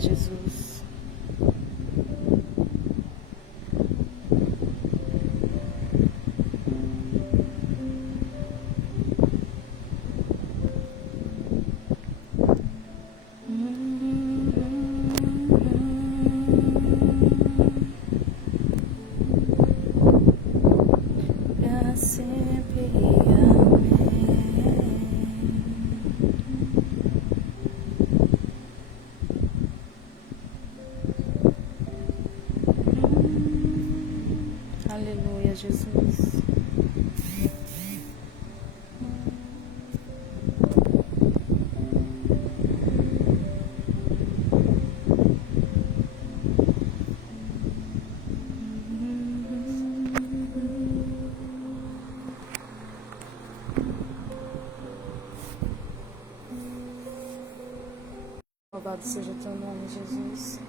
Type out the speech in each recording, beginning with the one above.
Jesus. Pra sempre, amém. Aleluia, Jesus. Louvado seja teu nome, Jesus.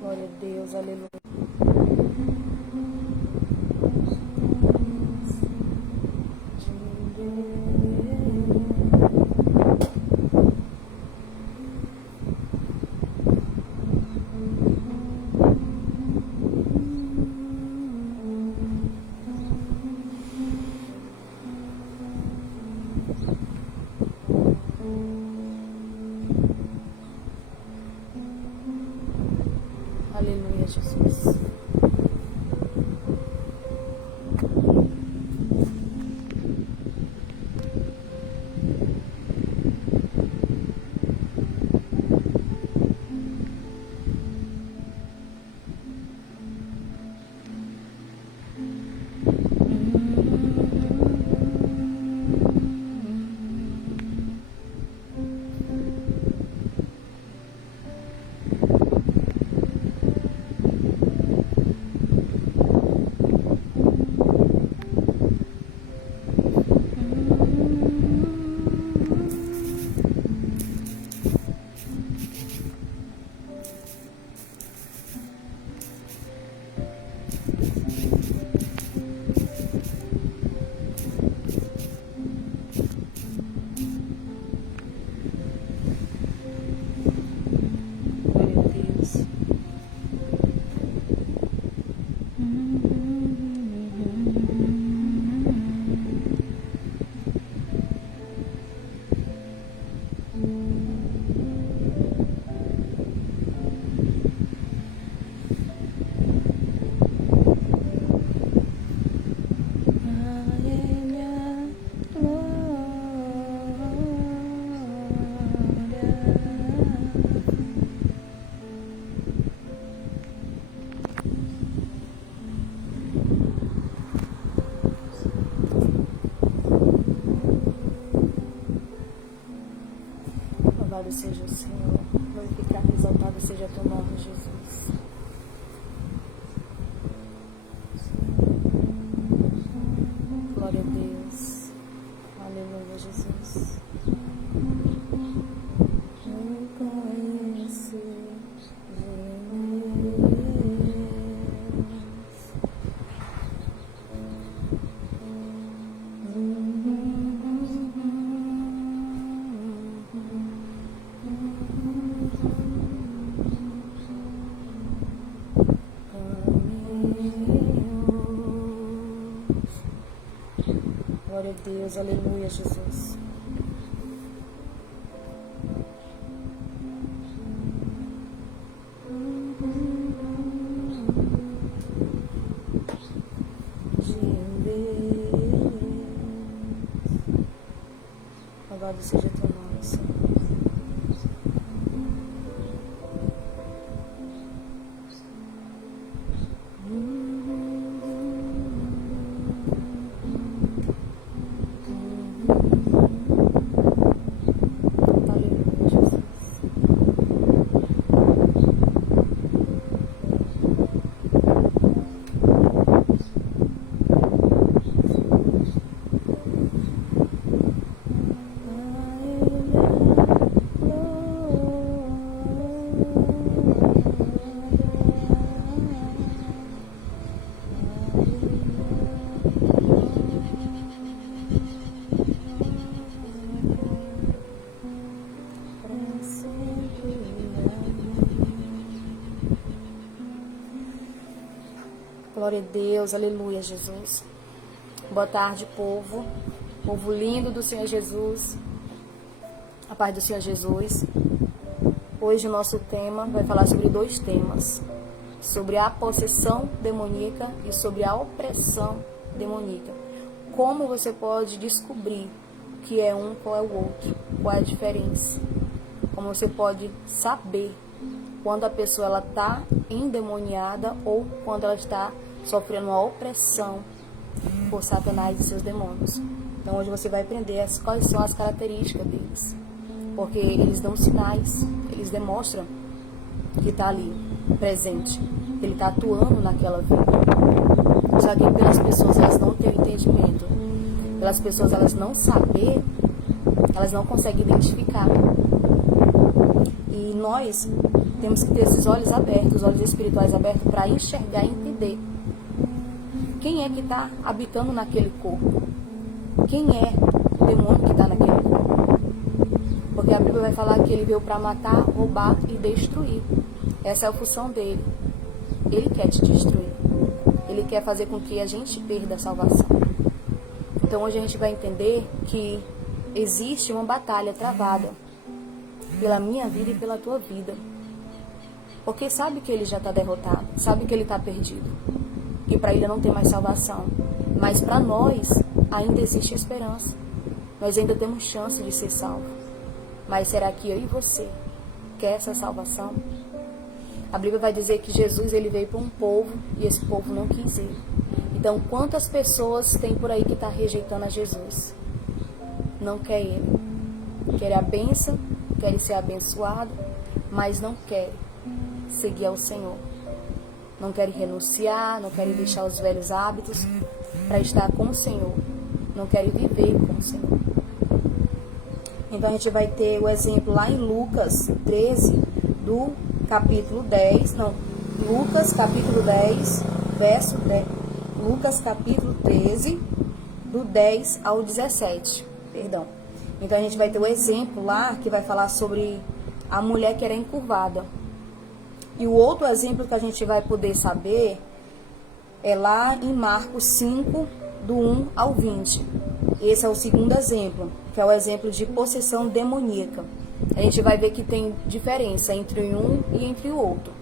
Glória a Deus, aleluia. Aleluia, Jesus. Glória a Deus. Louvado seja o Senhor, glorificado e exaltado seja teu nome, Jesus. Glória a Deus. Aleluia, Jesus. Eu conheço Glória a Deus, aleluia, Jesus. Louvado seja teu nome, Senhor. Glória a Deus, aleluia, Jesus. Boa tarde, povo. Povo lindo do Senhor Jesus. A paz do Senhor Jesus. Hoje o nosso tema vai falar sobre 2 temas. Sobre a possessão demoníaca e sobre a opressão demoníaca. Como você pode descobrir que é um, qual é o outro, qual é a diferença. Como você pode saber quando a pessoa está endemoniada ou quando ela está sofrendo uma opressão por Satanás e seus demônios. Então hoje você vai aprender quais são as características deles. Porque eles dão sinais, eles demonstram que está ali, presente. Ele está atuando naquela vida. Só que pelas pessoas elas não têm entendimento. Pelas pessoas elas não saber, elas não conseguem identificar. E nós temos que ter esses olhos abertos, os olhos espirituais abertos para enxergar e entender. Quem é que está habitando naquele corpo? Quem é o demônio que está naquele corpo? Porque a Bíblia vai falar que ele veio para matar, roubar e destruir. Essa é a função dele. Ele quer te destruir. Ele quer fazer com que a gente perda a salvação. Então hoje a gente vai entender que existe uma batalha travada pela minha vida e pela tua vida. Porque sabe que ele já está derrotado, sabe que ele está perdido. E para ele não tem mais salvação. Mas para nós ainda existe esperança. Nós ainda temos chance de ser salvos. Mas será que eu e você quer essa salvação? A Bíblia vai dizer que Jesus ele veio para um povo e esse povo não quis ir. Então quantas pessoas tem por aí que está rejeitando a Jesus? Não quer ele. Quer a bênção, quer ser abençoado, mas não quer seguir ao Senhor. Não querem renunciar, não querem deixar os velhos hábitos para estar com o Senhor. Não querem viver com o Senhor. Então a gente vai ter o exemplo lá em Lucas 13, do capítulo 10, Lucas capítulo 10, verso 10. Lucas capítulo 13, do 10 ao 17. Perdão. Então a gente vai ter o exemplo lá que vai falar sobre a mulher que era encurvada. E o outro exemplo que a gente vai poder saber é lá em Marcos 5, do 1 ao 20. Esse é o segundo exemplo, que é o exemplo de possessão demoníaca. A gente vai ver que tem diferença entre um e entre o outro.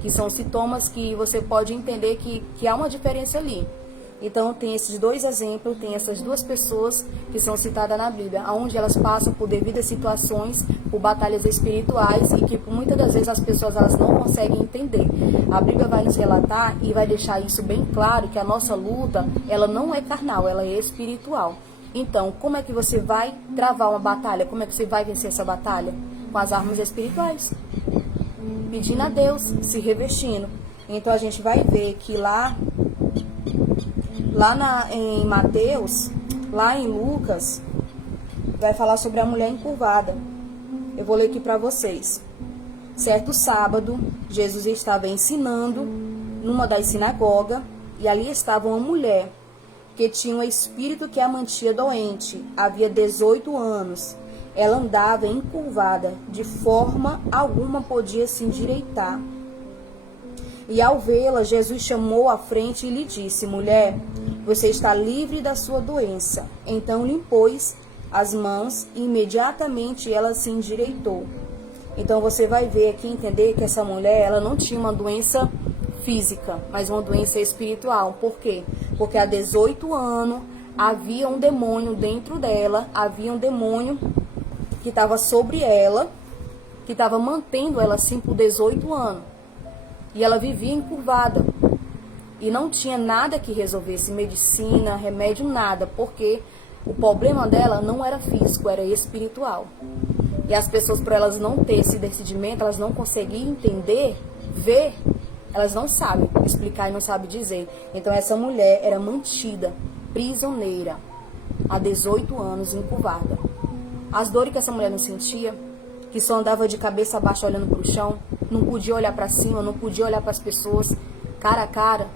Que são sintomas que você pode entender que há uma diferença ali. Então tem esses 2 exemplos, tem essas 2 pessoas que são citadas na Bíblia, onde elas passam por devidas situações, por batalhas espirituais e que muitas das vezes as pessoas elas não conseguem entender. A Bíblia vai nos relatar e vai deixar isso bem claro, que a nossa luta, ela não é carnal, ela é espiritual. Então, como é que você vai travar uma batalha? Como é que você vai vencer essa batalha? Com as armas espirituais. Pedindo a Deus, se revestindo. Então a gente vai ver que lá em Mateus, lá em Lucas, vai falar sobre a mulher encurvada. Eu vou ler aqui para vocês. Certo sábado, Jesus estava ensinando numa das sinagogas e ali estava uma mulher que tinha um espírito que a mantinha doente. Havia 18 anos. Ela andava encurvada, de forma alguma podia se endireitar. E ao vê-la, Jesus chamou à frente e lhe disse: mulher, você está livre da sua doença. Então lhe impôs as mãos e imediatamente ela se endireitou. Então você vai ver aqui, entender que essa mulher, ela não tinha uma doença física, mas uma doença espiritual. Por quê? Porque há 18 anos havia um demônio dentro dela, havia um demônio que estava sobre ela, que estava mantendo ela assim por 18 anos. E ela vivia encurvada. E não tinha nada que resolvesse, medicina, remédio, nada, porque o problema dela não era físico, era espiritual. E as pessoas, por elas não terem esse decidimento, elas não conseguiam entender, ver, elas não sabem explicar e não sabem dizer. Então essa mulher era mantida, prisioneira, há 18 anos, encurvada. As dores que essa mulher não sentia, que só andava de cabeça abaixo olhando para o chão, não podia olhar para cima, não podia olhar para as pessoas, cara a cara,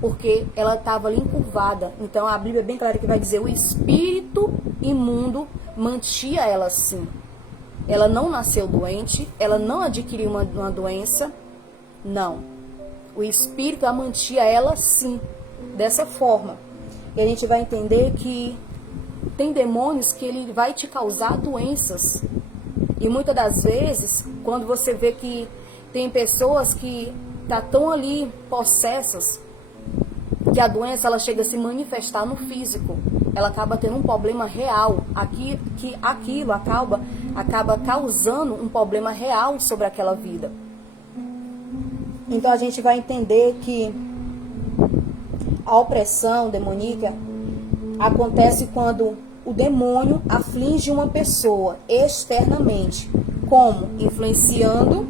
porque ela estava ali encurvada. Então a Bíblia é bem clara que vai dizer: o espírito imundo mantinha ela assim. Ela não nasceu doente, ela não adquiriu uma doença, não. O espírito amantia ela sim, dessa forma. E a gente vai entender que tem demônios que ele vai te causar doenças. E muitas das vezes, quando você vê que tem pessoas que tão ali possessas, que a doença ela chega a se manifestar no físico, ela acaba tendo um problema real, aquilo acaba causando um problema real sobre aquela vida. Então a gente vai entender que a opressão demoníaca acontece quando o demônio aflige uma pessoa externamente, como influenciando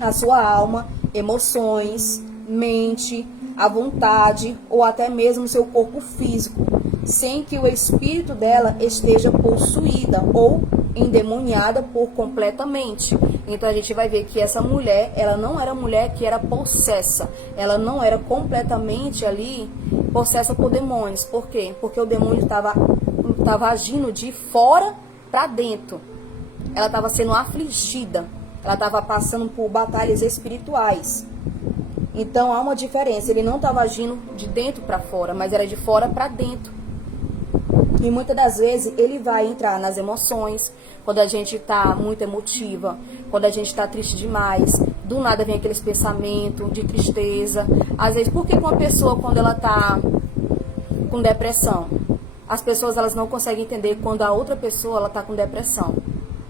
a sua alma, emoções, mente, a vontade ou até mesmo seu corpo físico, sem que o espírito dela esteja possuída ou endemoniada por completamente. Então a gente vai ver que essa mulher, ela não era mulher que era possessa, ela não era completamente ali possessa por demônios. Por quê? Porque o demônio estava agindo de fora para dentro. Ela estava sendo afligida, ela estava passando por batalhas espirituais. Então há uma diferença, ele não estava agindo de dentro para fora, mas era de fora para dentro. E muitas das vezes ele vai entrar nas emoções, quando a gente está muito emotiva, quando a gente está triste demais, do nada vem aqueles pensamentos de tristeza. Às vezes, por que uma pessoa, quando ela está com depressão, as pessoas elas não conseguem entender quando a outra pessoa ela está com depressão?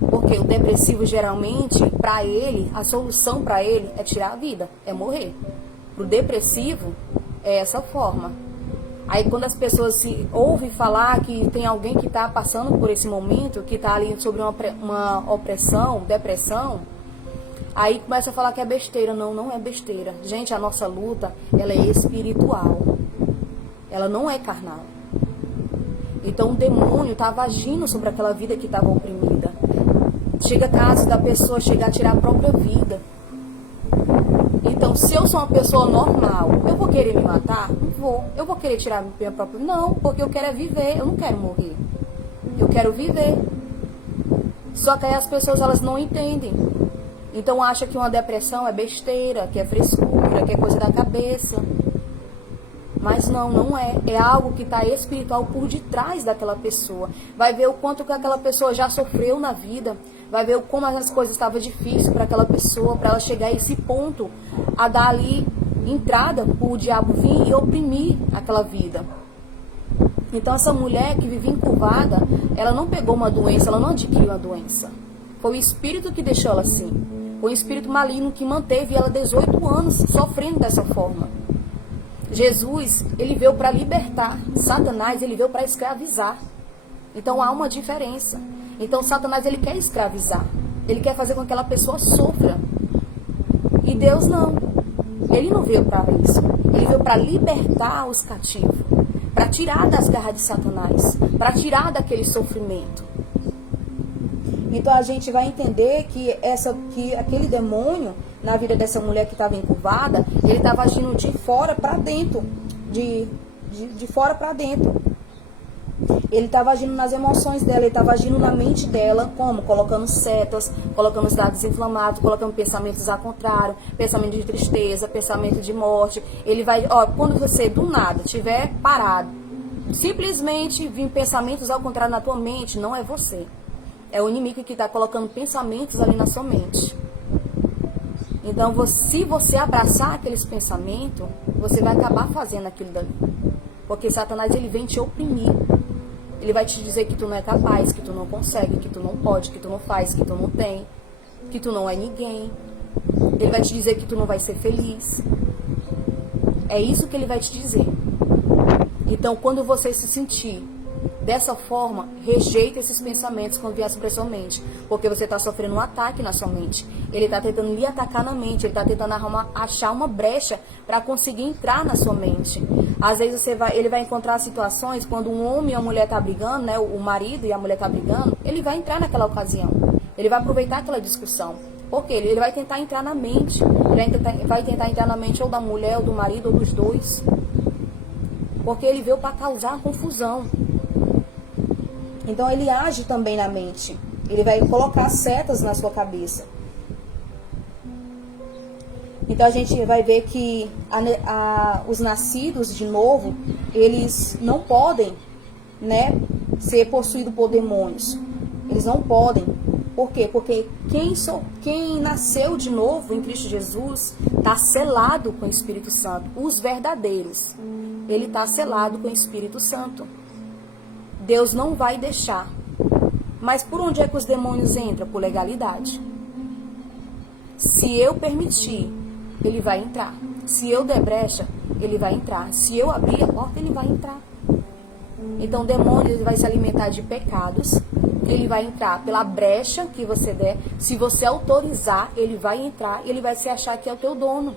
Porque o depressivo, geralmente, para ele, a solução para ele é tirar a vida, é morrer. Para o depressivo, é essa forma. Aí quando as pessoas se ouvem falar que tem alguém que está passando por esse momento, que está ali sobre uma opressão, depressão, aí começa a falar que é besteira. Não, não é besteira. Gente, a nossa luta, ela é espiritual. Ela não é carnal. Então o demônio estava agindo sobre aquela vida que estava oprimida. Chega caso da pessoa chegar a tirar a própria vida. Então, se eu sou uma pessoa normal, eu vou querer me matar? Não vou. Eu vou querer tirar a minha própria vida? Não, porque eu quero é viver, eu não quero morrer. Eu quero viver. Só que aí as pessoas elas não entendem. Então acham que uma depressão é besteira, que é frescura, que é coisa da cabeça. Mas não, não é. É algo que está espiritual por detrás daquela pessoa. Vai ver o quanto que aquela pessoa já sofreu na vida. Vai ver como as coisas estavam difíceis para aquela pessoa, para ela chegar a esse ponto, a dar ali entrada para o diabo vir e oprimir aquela vida. Então essa mulher que vivia encurvada, ela não pegou uma doença, ela não adquiriu uma doença. Foi o espírito que deixou ela assim. Foi o espírito maligno que manteve ela 18 anos sofrendo dessa forma. Jesus, ele veio para libertar. Satanás, ele veio para escravizar. Então há uma diferença. Então Satanás, ele quer escravizar. Ele quer fazer com que aquela pessoa sofra. E Deus não. Ele não veio para isso. Ele veio para libertar os cativos. Para tirar das garras de Satanás. Para tirar daquele sofrimento. Então a gente vai entender que aquele demônio, na vida dessa mulher que estava encurvada, ele estava agindo de fora para dentro. De fora para dentro. Ele estava agindo nas emoções dela, ele estava agindo na mente dela, como? Colocando setas, colocando os dados inflamados, colocando pensamentos ao contrário, pensamento de tristeza, pensamento de morte. Ele vai, quando você do nada estiver parado, simplesmente vir pensamentos ao contrário na tua mente, não é você. É o inimigo que está colocando pensamentos ali na sua mente. Então, se você abraçar aqueles pensamentos, você vai acabar fazendo aquilo dali. Porque Satanás, ele vem te oprimir. Ele vai te dizer que tu não é capaz, que tu não consegue, que tu não pode, que tu não faz, que tu não tem, que tu não é ninguém. Ele vai te dizer que tu não vai ser feliz. É isso que ele vai te dizer. Então, quando você se sentir dessa forma, rejeita esses pensamentos quando vier sobre a sua mente. Porque você está sofrendo um ataque na sua mente. Ele está tentando lhe atacar na mente. Ele está tentando achar uma brecha para conseguir entrar na sua mente. Às vezes ele vai encontrar situações quando um homem e a mulher estão brigando, né? O marido e a mulher estão brigando. Ele vai entrar naquela ocasião. Ele vai aproveitar aquela discussão. Porque ele vai tentar entrar na mente. Ele vai tentar entrar na mente ou da mulher, ou do marido, ou dos dois. Porque ele veio para causar confusão. Então ele age também na mente. Ele vai colocar setas na sua cabeça. Então a gente vai ver que os nascidos de novo, eles não podem, né, ser possuídos por demônios. Eles não podem. Por quê? Porque quem nasceu de novo em Cristo Jesus está selado com o Espírito Santo. Os verdadeiros. Ele está selado com o Espírito Santo. Deus não vai deixar. Mas por onde é que os demônios entram? Por legalidade. Se eu permitir, ele vai entrar. Se eu der brecha, ele vai entrar. Se eu abrir a porta, ele vai entrar. Então o demônio ele vai se alimentar de pecados. Ele vai entrar pela brecha que você der. Se você autorizar, ele vai entrar e ele vai se achar que é o teu dono.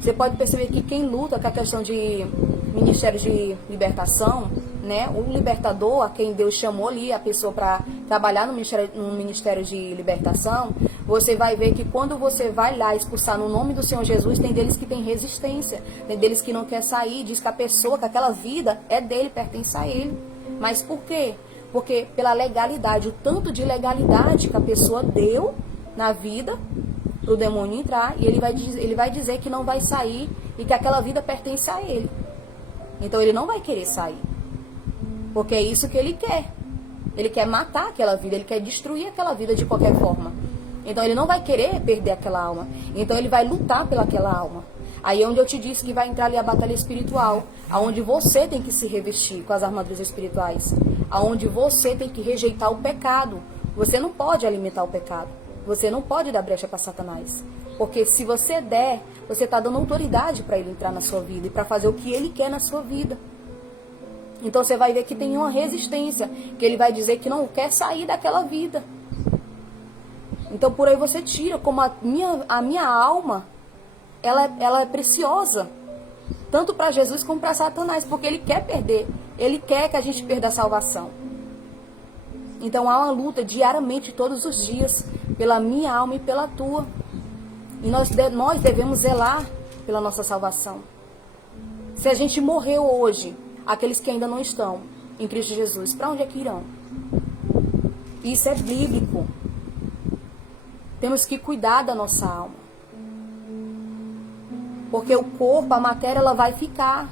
Você pode perceber que quem luta com a questão de ministério de libertação, né? O libertador, a quem Deus chamou ali, a pessoa para trabalhar no ministério de libertação, você vai ver que quando você vai lá expulsar no nome do Senhor Jesus, tem deles que tem resistência, tem deles que não quer sair, diz que a pessoa, que aquela vida é dele, pertence a ele. Mas por quê? Porque pela legalidade, o tanto de legalidade que a pessoa deu na vida para o demônio entrar, e ele vai dizer que não vai sair e que aquela vida pertence a ele. Então ele não vai querer sair. Porque é isso que ele quer. Ele quer matar aquela vida, ele quer destruir aquela vida de qualquer forma. Então ele não vai querer perder aquela alma. Então ele vai lutar pelaquela alma. Aí é onde eu te disse que vai entrar ali a batalha espiritual, aonde você tem que se revestir com as armaduras espirituais, aonde você tem que rejeitar o pecado. Você não pode alimentar o pecado. Você não pode dar brecha para Satanás. Porque se você der, você está dando autoridade para ele entrar na sua vida e para fazer o que ele quer na sua vida. Então você vai ver que tem uma resistência, que ele vai dizer que não quer sair daquela vida. Então por aí você tira, como a minha alma, ela é preciosa, tanto para Jesus como para Satanás, porque ele quer perder, ele quer que a gente perda a salvação. Então há uma luta diariamente, todos os dias, pela minha alma e pela tua. E nós devemos zelar pela nossa salvação. Se a gente morreu hoje, aqueles que ainda não estão em Cristo Jesus, para onde é que irão? Isso é bíblico. Temos que cuidar da nossa alma. Porque o corpo, a matéria, ela vai ficar.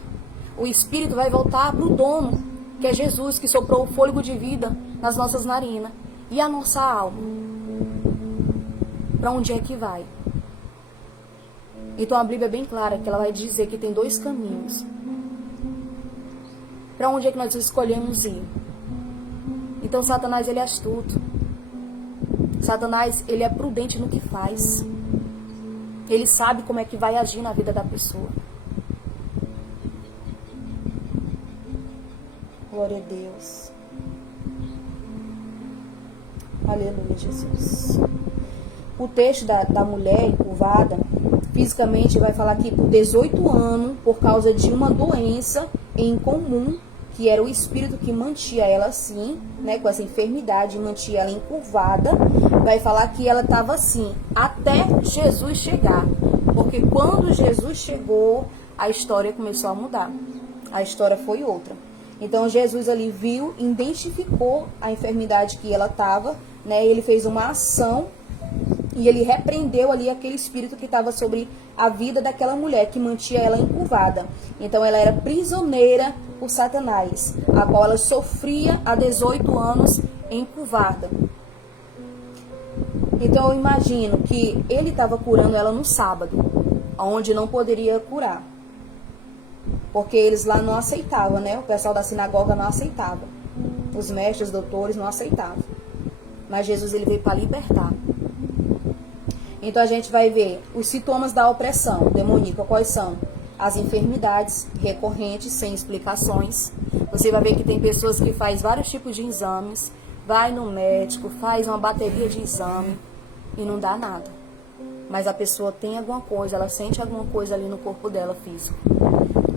O espírito vai voltar para o dono, que é Jesus, que soprou o fôlego de vida nas nossas narinas. E a nossa alma? Para onde é que vai? Então a Bíblia é bem clara, que ela vai dizer que tem dois caminhos. Para onde é que nós escolhemos ir? Então Satanás, ele é astuto. Satanás, ele é prudente no que faz. Ele sabe como é que vai agir na vida da pessoa. Glória a Deus. Aleluia, Jesus. O texto da mulher encurvada, fisicamente vai falar que por 18 anos, por causa de uma doença em comum, que era o espírito que mantinha ela assim, né, com essa enfermidade, mantinha ela encurvada, vai falar que ela estava assim, até Jesus chegar. Porque quando Jesus chegou, a história começou a mudar. A história foi outra. Então Jesus ali viu, identificou a enfermidade que ela estava, né, ele fez uma ação e ele repreendeu ali aquele espírito que estava sobre a vida daquela mulher, que mantinha ela encurvada. Então ela era prisioneira por Satanás, a qual ela sofria há 18 anos encurvada. Então eu imagino que ele estava curando ela no sábado, onde não poderia curar. Porque eles lá não aceitavam, né? O pessoal da sinagoga não aceitava. Os mestres, os doutores não aceitavam. Mas Jesus, ele veio para libertar. Então a gente vai ver os sintomas da opressão demoníaca. Quais são? As enfermidades recorrentes, sem explicações. Você vai ver que tem pessoas que fazem vários tipos de exames, vai no médico, faz uma bateria de exame e não dá nada. Mas a pessoa tem alguma coisa, ela sente alguma coisa ali no corpo dela físico.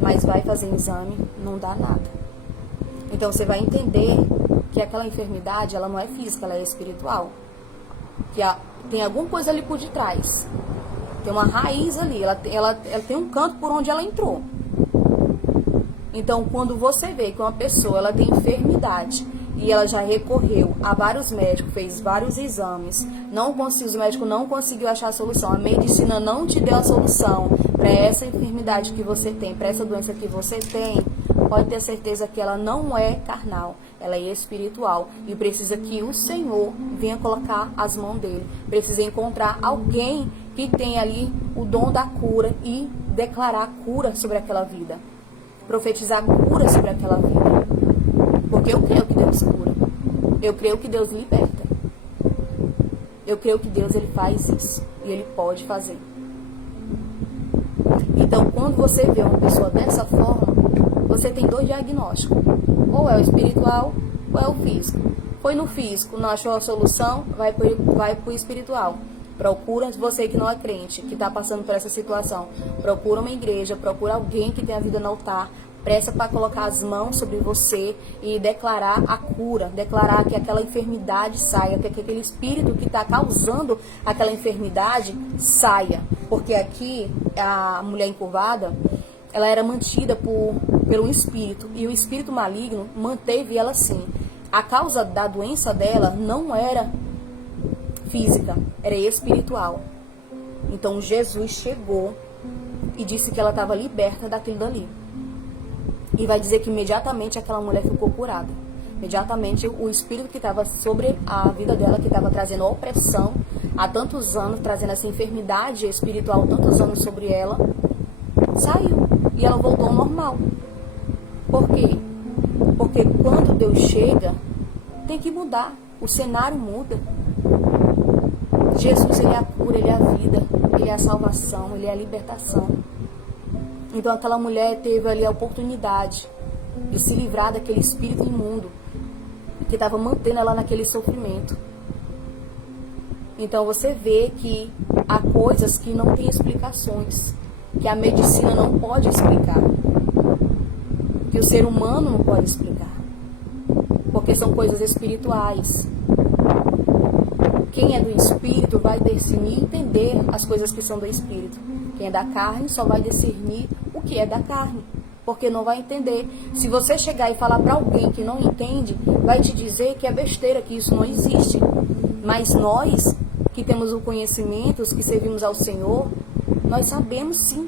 Mas vai fazer exame, não dá nada. Então você vai entender que aquela enfermidade, ela não é física, ela é espiritual. Que tem alguma coisa ali por detrás. Tem uma raiz ali, ela tem um canto por onde ela entrou. Então, quando você vê que uma pessoa ela tem enfermidade e ela já recorreu a vários médicos, fez vários exames, os médicos não conseguiu achar a solução, a medicina não te deu a solução para essa enfermidade que você tem, para essa doença que você tem, pode ter certeza que ela não é carnal, ela é espiritual e precisa que o Senhor venha colocar as mãos dele, precisa encontrar alguém que tem ali o dom da cura e declarar cura sobre aquela vida, profetizar cura sobre aquela vida. Porque eu creio que Deus cura. Eu creio que Deus liberta. Eu creio que Deus, ele faz isso. E ele pode fazer. Então, quando você vê uma pessoa dessa forma, você tem dois diagnósticos. Ou é o espiritual, ou é o físico. Foi no físico, não achou a solução, vai pro espiritual. Procura, você que não é crente, que está passando por essa situação, procura uma igreja, procura alguém que tem a vida no altar, presta para colocar as mãos sobre você e declarar a cura, declarar que aquela enfermidade saia, que aquele espírito que está causando aquela enfermidade saia. Porque aqui, a mulher encurvada, ela era mantida pelo espírito, e o espírito maligno manteve ela assim. A causa da doença dela não era física, era espiritual. Então Jesus chegou e disse que ela estava liberta daquilo dali. E vai dizer que imediatamente aquela mulher ficou curada. Imediatamente o espírito que estava sobre a vida dela, que estava trazendo opressão há tantos anos, trazendo essa enfermidade espiritual há tantos anos sobre ela, saiu. E ela voltou ao normal. Por quê? Porque quando Deus chega, tem que mudar. O cenário muda. Jesus, ele é a cura, ele é a vida, ele é a salvação, ele é a libertação. Então aquela mulher teve ali a oportunidade de se livrar daquele espírito imundo que estava mantendo ela naquele sofrimento. Então você vê que há coisas que não têm explicações, que a medicina não pode explicar, que o ser humano não pode explicar, porque são coisas espirituais. Quem é do espírito vai discernir e entender as coisas que são do espírito. Quem é da carne só vai discernir o que é da carne, porque não vai entender. Se você chegar e falar para alguém que não entende, vai te dizer que é besteira, que isso não existe. Mas nós, que temos o conhecimento, os que servimos ao Senhor, nós sabemos sim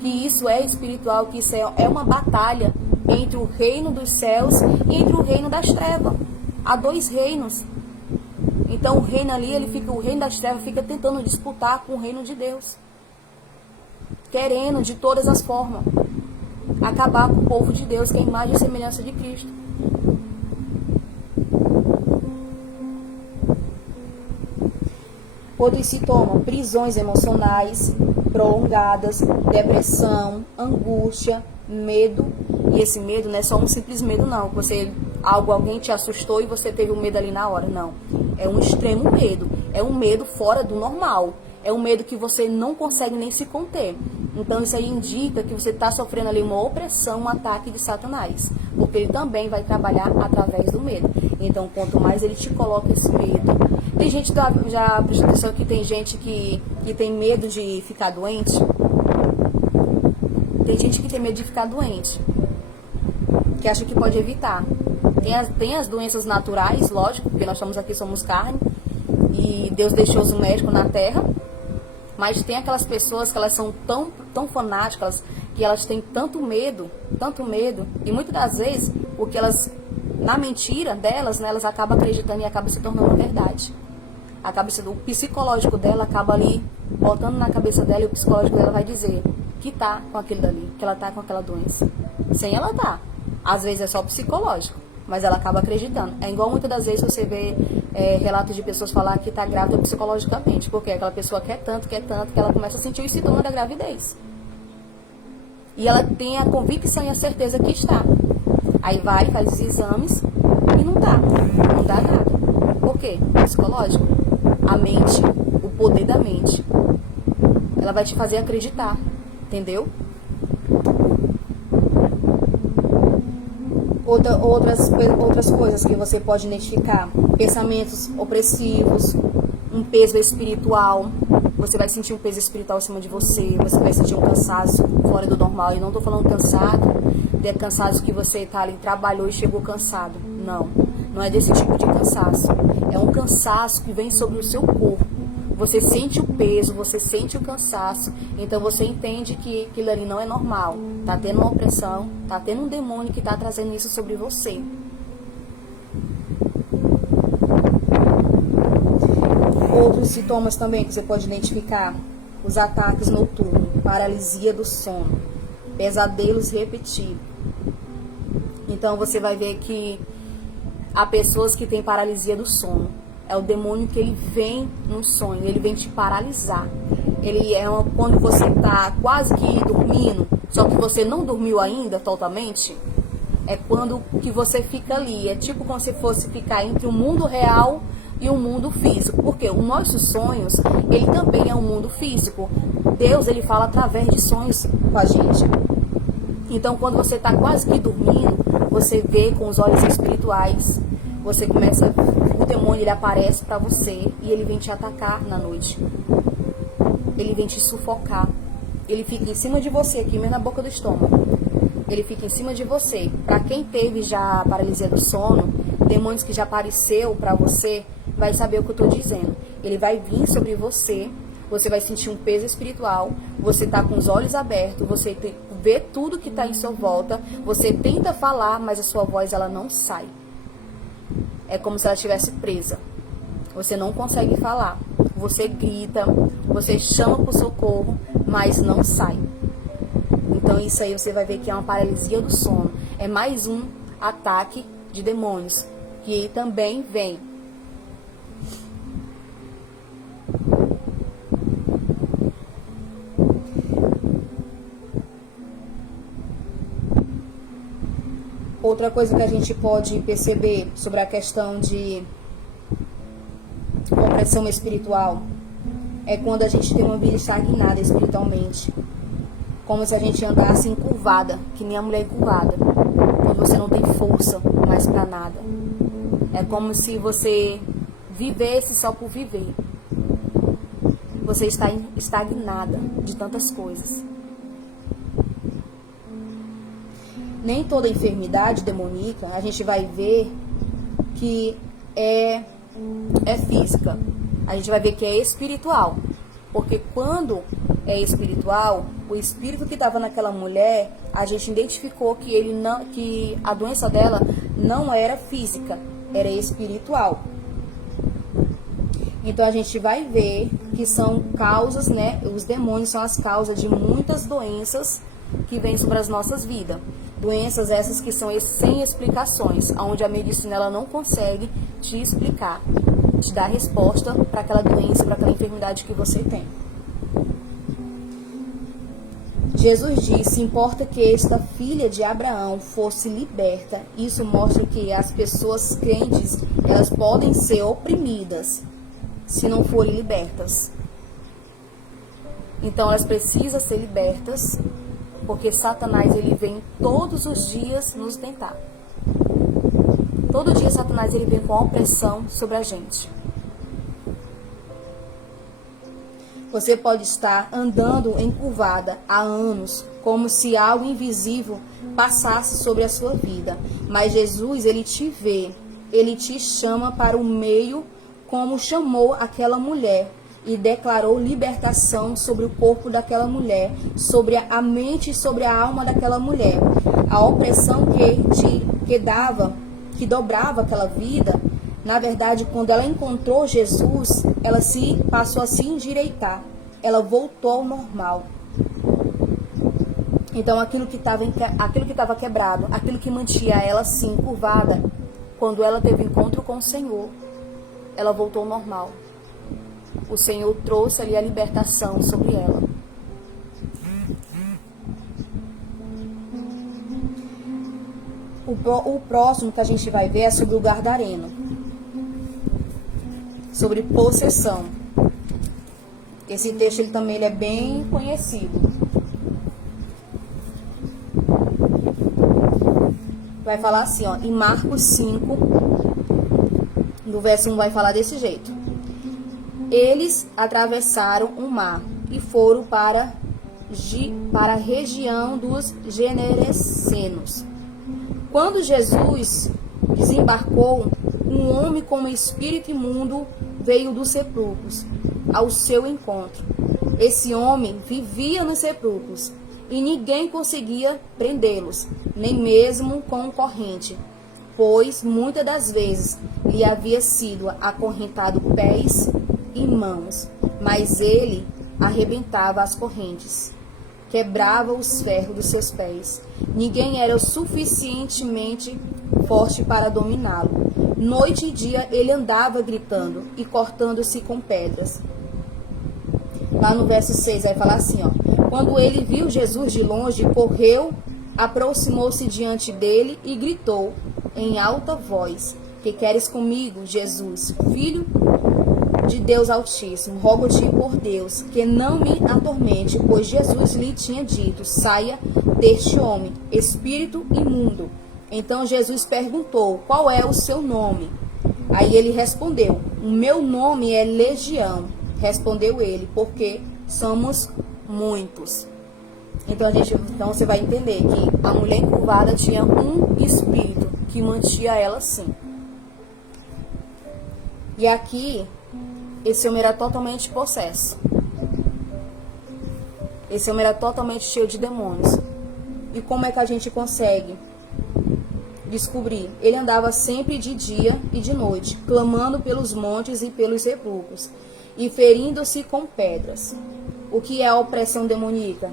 que isso é espiritual, que isso é uma batalha entre o reino dos céus e entre o reino das trevas. Há dois reinos. Então o reino ali, o reino das trevas fica tentando disputar com o reino de Deus, querendo de todas as formas acabar com o povo de Deus, que é a imagem e semelhança de Cristo. Outros sintomas: prisões emocionais prolongadas, depressão, angústia, medo. E esse medo não é só um simples medo, não. Alguém te assustou e você teve um medo ali na hora. Não. É um extremo medo. É um medo fora do normal. É um medo que você não consegue nem se conter. Então isso aí indica que você está sofrendo ali uma opressão, um ataque de Satanás. Porque ele também vai trabalhar através do medo. Então quanto mais ele te coloca esse medo. Tem gente, já prestou atenção que tem gente que tem medo de ficar doente? Tem gente que tem medo de ficar doente, que acha que pode evitar. Tem as doenças naturais, lógico, porque nós estamos aqui, somos carne, e Deus deixou os médicos na terra. Mas tem aquelas pessoas que elas são tão fanáticas, que elas têm tanto medo, e muitas das vezes, porque elas, na mentira delas, né, elas acabam acreditando e acaba se tornando verdade. O psicológico dela acaba ali, botando na cabeça dela, e o psicológico dela vai dizer que tá com aquilo dali, que ela tá com aquela doença. Sem ela tá. Às vezes é só psicológico, mas ela acaba acreditando. É igual muitas das vezes você vê relatos de pessoas falar que tá grávida psicologicamente, porque aquela pessoa quer tanto, que ela começa a sentir os sintomas da gravidez. E ela tem a convicção e a certeza que está. Aí vai, faz os exames e não dá nada. Por quê? Psicológico. A mente, o poder da mente, ela vai te fazer acreditar, entendeu? Outras coisas que você pode identificar: pensamentos opressivos, um peso espiritual, você vai sentir um peso espiritual em cima de você, você vai sentir um cansaço fora do normal. E não tô falando cansado, de cansaço que você tá ali, trabalhou e chegou cansado. Não, não é desse tipo de cansaço. É um cansaço que vem sobre o seu corpo. Você sente o peso, você sente o cansaço, então você entende que aquilo ali não é normal. Tá tendo uma opressão, tá tendo um demônio que tá trazendo isso sobre você. Outros sintomas também que você pode identificar: os ataques noturnos, paralisia do sono, pesadelos repetidos. Então você vai ver que há pessoas que têm paralisia do sono. É o demônio que ele vem no sonho, ele vem te paralisar. Ele é quando você está quase que dormindo, só que você não dormiu ainda totalmente. É quando que você fica ali. É tipo como se fosse ficar entre o mundo real e o mundo físico. Porque os nossos sonhos, ele também é um mundo físico. Deus, ele fala através de sonhos com a gente. Então, quando você está quase que dormindo, você vê com os olhos espirituais. Você começa, o demônio ele aparece para você e ele vem te atacar na noite. Ele vem te sufocar. Ele fica em cima de você, aqui mesmo na boca do estômago. Ele fica em cima de você. Para quem teve já a paralisia do sono, demônios que já apareceu para você, vai saber o que eu estou dizendo. Ele vai vir sobre você, você vai sentir um peso espiritual, você tá com os olhos abertos, você vê tudo que está em sua volta, você tenta falar, mas a sua voz ela não sai. É como se ela estivesse presa. Você não consegue falar. Você grita, você chama por socorro, mas não sai. Então isso aí você vai ver que é uma paralisia do sono. É mais um ataque de demônios, que também vem. Outra coisa que a gente pode perceber sobre a questão de opressão espiritual é quando a gente tem uma vida estagnada espiritualmente. Como se a gente andasse encurvada, que nem a mulher encurvada. Quando você não tem força mais pra nada. É como se você vivesse só por viver. Você está estagnada de tantas coisas. Nem toda enfermidade demoníaca a gente vai ver que é física. A gente vai ver que é espiritual. Porque quando é espiritual, o espírito que estava naquela mulher, a gente identificou que a doença dela não era física, era espiritual. Então a gente vai ver que são causas, né? Os demônios são as causas de muitas doenças que vêm sobre as nossas vidas. Doenças essas que são sem explicações, onde a medicina ela não consegue te explicar, te dar resposta para aquela doença, para aquela enfermidade que você tem. Jesus disse: importa que esta filha de Abraão fosse liberta. Isso mostra que as pessoas crentes, elas podem ser oprimidas se não forem libertas. Então elas precisam ser libertas, porque Satanás ele vem todos os dias nos tentar. Todo dia Satanás ele vem com opressão sobre a gente. Você pode estar andando encurvada há anos, como se algo invisível passasse sobre a sua vida. Mas Jesus, ele te vê, ele te chama para o meio, como chamou aquela mulher, e declarou libertação sobre o corpo daquela mulher, sobre a mente e sobre a alma daquela mulher. A opressão que dobrava aquela vida, na verdade, quando ela encontrou Jesus, ela passou a se endireitar. Ela voltou ao normal. Então, aquilo que estava quebrado, aquilo que mantinha ela assim, curvada, quando ela teve encontro com o Senhor, ela voltou ao normal. O Senhor trouxe ali a libertação sobre ela. O próximo que a gente vai ver é sobre o Gadareno. Sobre possessão. Esse texto ele também é bem conhecido. Vai falar assim, ó, em Marcos 5, no verso 1 vai falar desse jeito. Eles atravessaram o mar e foram para a região dos Genesarenos. Quando Jesus desembarcou, um homem com um espírito imundo veio dos sepulcros ao seu encontro. Esse homem vivia nos sepulcros e ninguém conseguia prendê-los, nem mesmo com corrente, pois muitas das vezes lhe havia sido acorrentado pés e mãos, mas ele arrebentava as correntes, quebrava os ferros dos seus pés. Ninguém era o suficientemente forte para dominá-lo. Noite e dia ele andava gritando e cortando-se com pedras. Lá no verso 6 vai falar assim, ó: quando ele viu Jesus de longe, correu, aproximou-se diante dele e gritou em alta voz: que queres comigo, Jesus, filho de Deus Altíssimo? Rogo-te por Deus que não me atormente, pois Jesus lhe tinha dito: saia deste homem, espírito imundo. Então Jesus perguntou: qual é o seu nome? Aí ele respondeu: o meu nome é Legião. Respondeu ele: porque somos muitos. Então você vai entender que a mulher encurvada tinha um espírito que mantinha ela assim. E aqui, esse homem era totalmente possesso. Esse homem era totalmente cheio de demônios. E como é que a gente consegue descobrir? Ele andava sempre de dia e de noite, clamando pelos montes e pelos sepulcros, e ferindo-se com pedras. O que é a opressão demoníaca?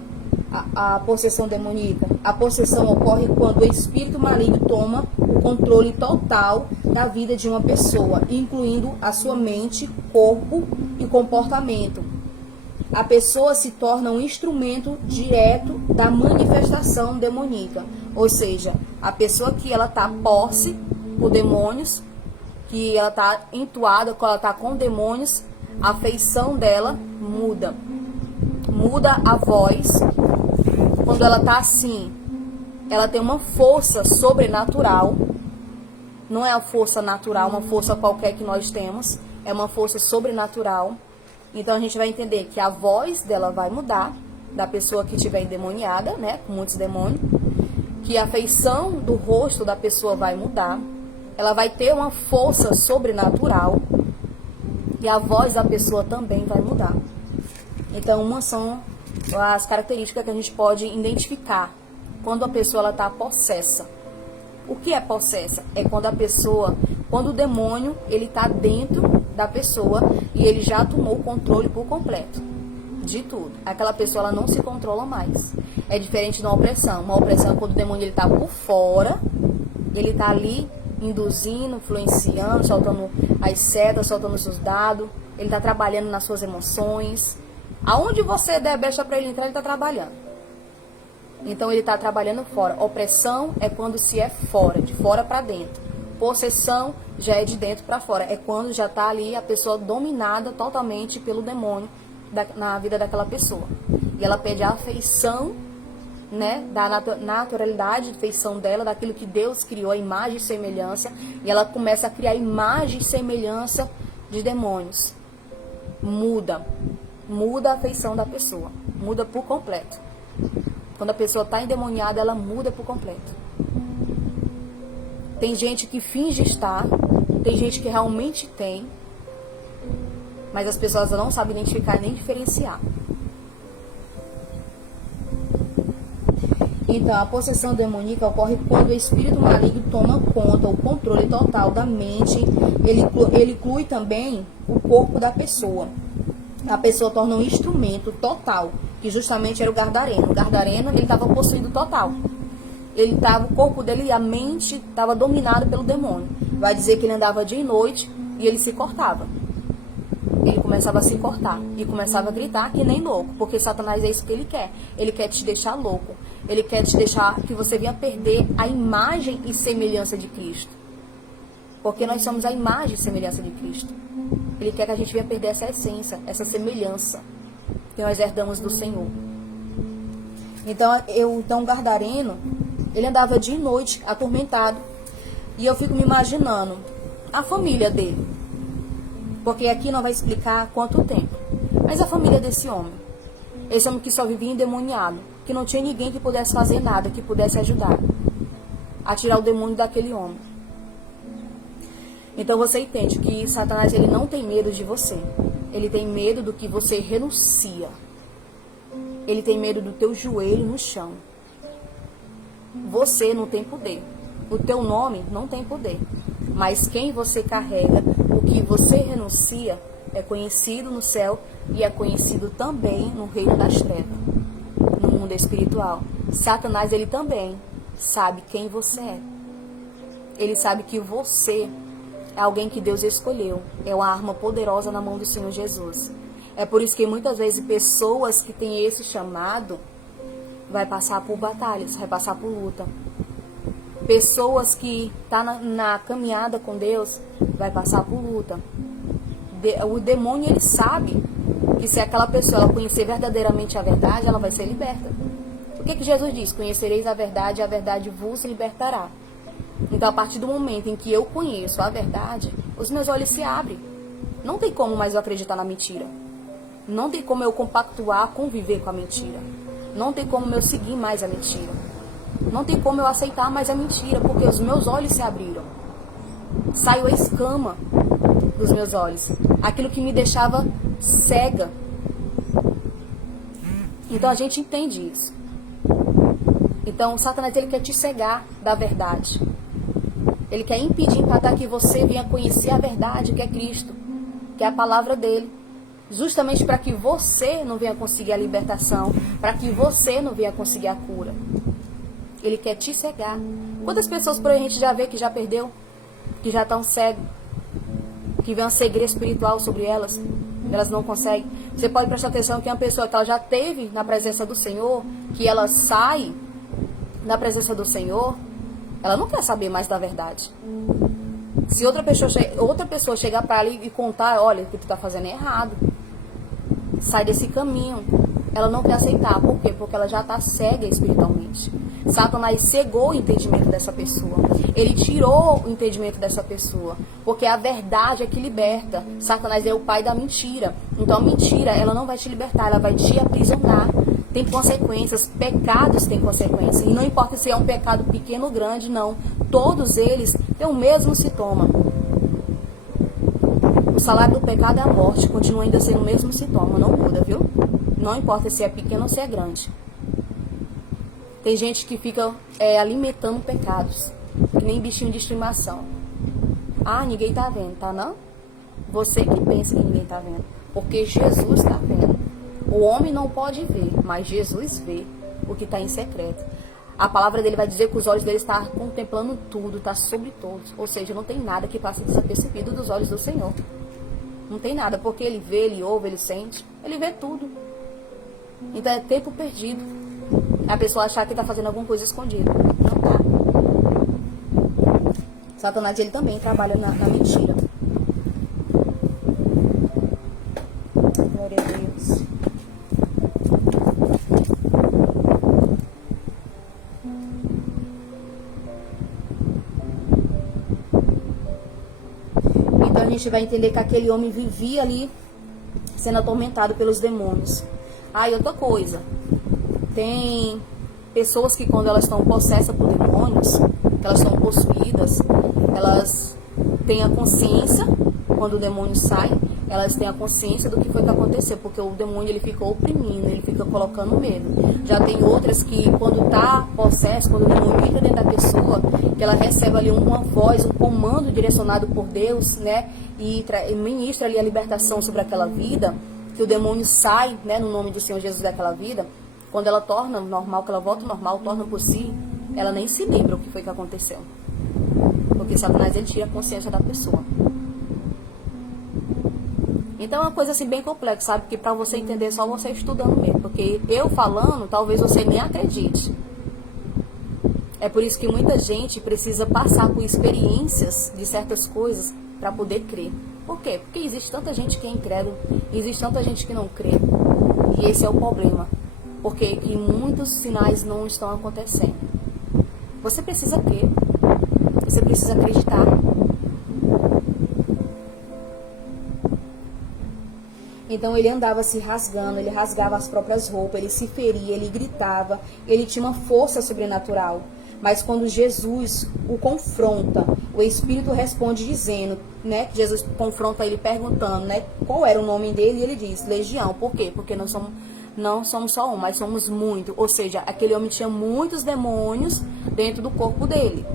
A possessão demoníaca. A possessão ocorre quando o espírito maligno toma o controle total da vida de uma pessoa, incluindo a sua mente, corpo e comportamento. A pessoa se torna um instrumento direto da manifestação demoníaca. Ou seja, a pessoa que ela está posse por demônios, que ela está entuada, que ela está com demônios, a feição dela muda. Muda a voz. Quando ela está assim, ela tem uma força sobrenatural. Não é a força natural, uma força qualquer que nós temos. É uma força sobrenatural. Então a gente vai entender que a voz dela vai mudar, da pessoa que estiver endemoniada, né, com muitos demônios. Que a feição do rosto da pessoa vai mudar. Ela vai ter uma força sobrenatural. E a voz da pessoa também vai mudar. Então, umas são as características que a gente pode identificar quando a pessoa está possessa. O que é possessa? É quando o demônio ele está dentro da pessoa e ele já tomou o controle por completo de tudo. Aquela pessoa ela não se controla mais. É diferente de uma opressão. Uma opressão é quando o demônio está por fora, ele está ali induzindo, influenciando, soltando as setas, soltando os seus dados, ele está trabalhando nas suas emoções. Aonde você der brecha para ele entrar, ele está trabalhando. Então ele está trabalhando fora. Opressão é quando se é fora, de fora para dentro. Possessão já é de dentro para fora. É quando já está ali a pessoa dominada totalmente pelo demônio na vida daquela pessoa. E ela pede a afeição, né, da naturalidade, feição dela, daquilo que Deus criou, a imagem e semelhança, e ela começa a criar imagem e semelhança de demônios. Muda a feição da pessoa, muda por completo. Quando a pessoa está endemoniada, ela muda por completo. Tem gente que finge estar, tem gente que realmente tem, mas as pessoas não sabem identificar nem diferenciar. Então, a possessão demoníaca ocorre quando o espírito maligno toma conta, o controle total da mente. Ele inclui também o corpo da pessoa. A pessoa torna um instrumento total, que justamente era o Gadareno. O Gadareno, ele estava possuído total. O corpo dele e a mente estava dominado pelo demônio. Vai dizer que ele andava dia e noite e ele se cortava. Ele começava a se cortar e começava a gritar que nem louco, porque Satanás é isso que ele quer. Ele quer te deixar louco. Ele quer te deixar que você venha perder a imagem e semelhança de Cristo. Porque nós somos a imagem e semelhança de Cristo. Ele quer que a gente venha perder essa essência, essa semelhança que nós herdamos do Senhor. Então o Gadareno, ele andava dia e noite atormentado. E eu fico me imaginando a família dele. Porque aqui não vai explicar quanto tempo. Mas a família desse homem. Esse homem que só vivia endemoniado. Que não tinha ninguém que pudesse fazer nada, que pudesse ajudar a tirar o demônio daquele homem. Então você entende que Satanás, ele não tem medo de você. Ele tem medo do que você renuncia. Ele tem medo do teu joelho no chão. Você não tem poder. O teu nome não tem poder. Mas quem você carrega, o que você renuncia, é conhecido no céu e é conhecido também no reino das trevas, no mundo espiritual. Satanás, ele também sabe quem você é. Ele sabe que você é alguém que Deus escolheu. É uma arma poderosa na mão do Senhor Jesus. É por isso que muitas vezes pessoas que têm esse chamado vai passar por batalhas, vai passar por luta. Pessoas que estão na caminhada com Deus vai passar por luta. O demônio, ele sabe que se aquela pessoa ela conhecer verdadeiramente a verdade, ela vai ser liberta. O que Jesus diz? Conhecereis a verdade vos libertará. Então, a partir do momento em que eu conheço a verdade, os meus olhos se abrem. Não tem como mais eu acreditar na mentira. Não tem como eu compactuar, conviver com a mentira. Não tem como eu seguir mais a mentira. Não tem como eu aceitar mais a mentira, porque os meus olhos se abriram. Saiu a escama dos meus olhos. Aquilo que me deixava cega. Então a gente entende isso. Então Satanás, ele quer te cegar da verdade. Ele quer impedir, empatar que você venha conhecer a verdade, que é Cristo, que é a palavra dele. Justamente para que você não venha conseguir a libertação, para que você não venha conseguir a cura. Ele quer te cegar. Quantas pessoas por aí a gente já vê que já perdeu, que já estão cegos, que vem uma cegueira espiritual sobre elas, elas não conseguem. Você pode prestar atenção que uma pessoa que ela já teve na presença do Senhor, que ela sai na presença do Senhor, ela não quer saber mais da verdade. Se outra pessoa chegar para ela e contar, olha, o que tu está fazendo é errado, sai desse caminho, ela não quer aceitar. Por quê? Porque ela já está cega espiritualmente. Satanás cegou o entendimento dessa pessoa. Ele tirou o entendimento dessa pessoa. Porque a verdade é que liberta. Satanás é o pai da mentira. Então a mentira, ela não vai te libertar, ela vai te aprisionar. Tem consequências, pecados têm consequências. E não importa se é um pecado pequeno ou grande, não. Todos eles têm o mesmo sintoma. O salário do pecado é a morte, continua ainda sendo o mesmo sintoma, não muda, viu? Não importa se é pequeno ou se é grande. Tem gente que fica alimentando pecados, que nem bichinho de estimação. Ah, ninguém tá vendo, tá não? Você que pensa que ninguém tá vendo, porque Jesus tá vendo. O homem não pode ver, mas Jesus vê o que está em secreto. A palavra dele vai dizer que os olhos dele estão contemplando tudo, está sobre todos. Ou seja, não tem nada que passe desapercebido dos olhos do Senhor. Não tem nada, porque ele vê, ele ouve, ele sente, ele vê tudo. Então é tempo perdido. A pessoa achar que está fazendo alguma coisa escondida. Não tá. Satanás, ele também trabalha na mentira. Glória a Deus. Então a gente vai entender que aquele homem vivia ali sendo atormentado pelos demônios. Ah, e outra coisa, tem pessoas que quando elas estão possessas por demônios, que elas estão possuídas, elas têm a consciência, quando o demônio sai, elas têm a consciência do que foi que aconteceu, porque o demônio ele fica oprimindo, ele fica colocando medo. Já tem outras que quando está possessa, quando o demônio entra dentro da pessoa, que ela recebe ali uma voz, um comando direcionado por Deus, né, e ministra ali a libertação sobre aquela vida, que o demônio sai, né, no nome do Senhor Jesus daquela vida. Quando ela torna normal, que ela volta ao normal, torna por si, ela nem se lembra o que foi que aconteceu. Porque Satanás, ele tira a consciência da pessoa. Então é uma coisa assim bem complexa, sabe? Que pra você entender é só você estudando mesmo. Porque eu falando, talvez você nem acredite. É por isso que muita gente precisa passar por experiências de certas coisas para poder crer. Por quê? Porque existe tanta gente que é incrédulo, existe tanta gente que não crê. E esse é o problema. Porque que muitos sinais não estão acontecendo. Você precisa crer. Você precisa acreditar. Então ele andava se rasgando, ele rasgava as próprias roupas, ele se feria, ele gritava, ele tinha uma força sobrenatural. Mas quando Jesus o confronta, o Espírito responde dizendo, né? Jesus confronta ele perguntando, né? Qual era o nome dele? E ele diz, Legião. Por quê? Porque não somos só um, mas somos muito. Ou seja, aquele homem tinha muitos demônios dentro do corpo dele.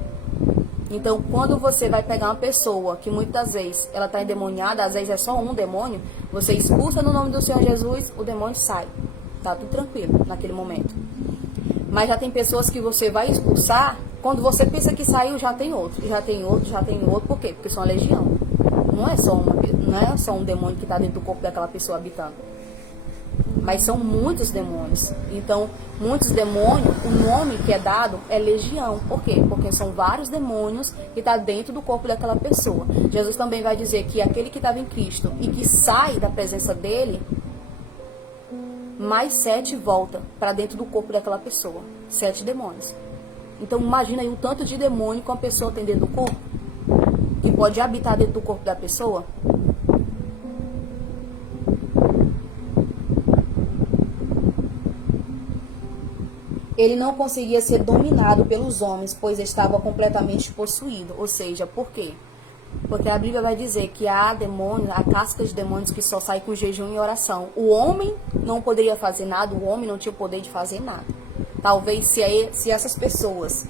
Então, quando você vai pegar uma pessoa que muitas vezes ela está endemoniada, às vezes é só um demônio, você expulsa no nome do Senhor Jesus, o demônio sai. Tá tudo tranquilo naquele momento. Mas já tem pessoas que você vai expulsar, quando você pensa que saiu, já tem outro, já tem outro, já tem outro. Por quê? Porque são a legião. Não é só um demônio que está dentro do corpo daquela pessoa habitando. Mas são muitos demônios. Então, muitos demônios, o nome que é dado é legião. Por quê? Porque são vários demônios que estão dentro do corpo daquela pessoa. Jesus também vai dizer que aquele que estava em Cristo e que sai da presença dele, mais 7 volta para dentro do corpo daquela pessoa. 7 demônios. Então imagina aí o tanto de demônio que uma pessoa tem dentro do corpo, que pode habitar dentro do corpo da pessoa. Ele não conseguia ser dominado pelos homens, pois estava completamente possuído. Ou seja, por quê? Porque a Bíblia vai dizer que há demônios, há cascas de demônios que só saem com jejum e oração. O homem não poderia fazer nada, o homem não tinha o poder de fazer nada. Talvez se essas pessoas,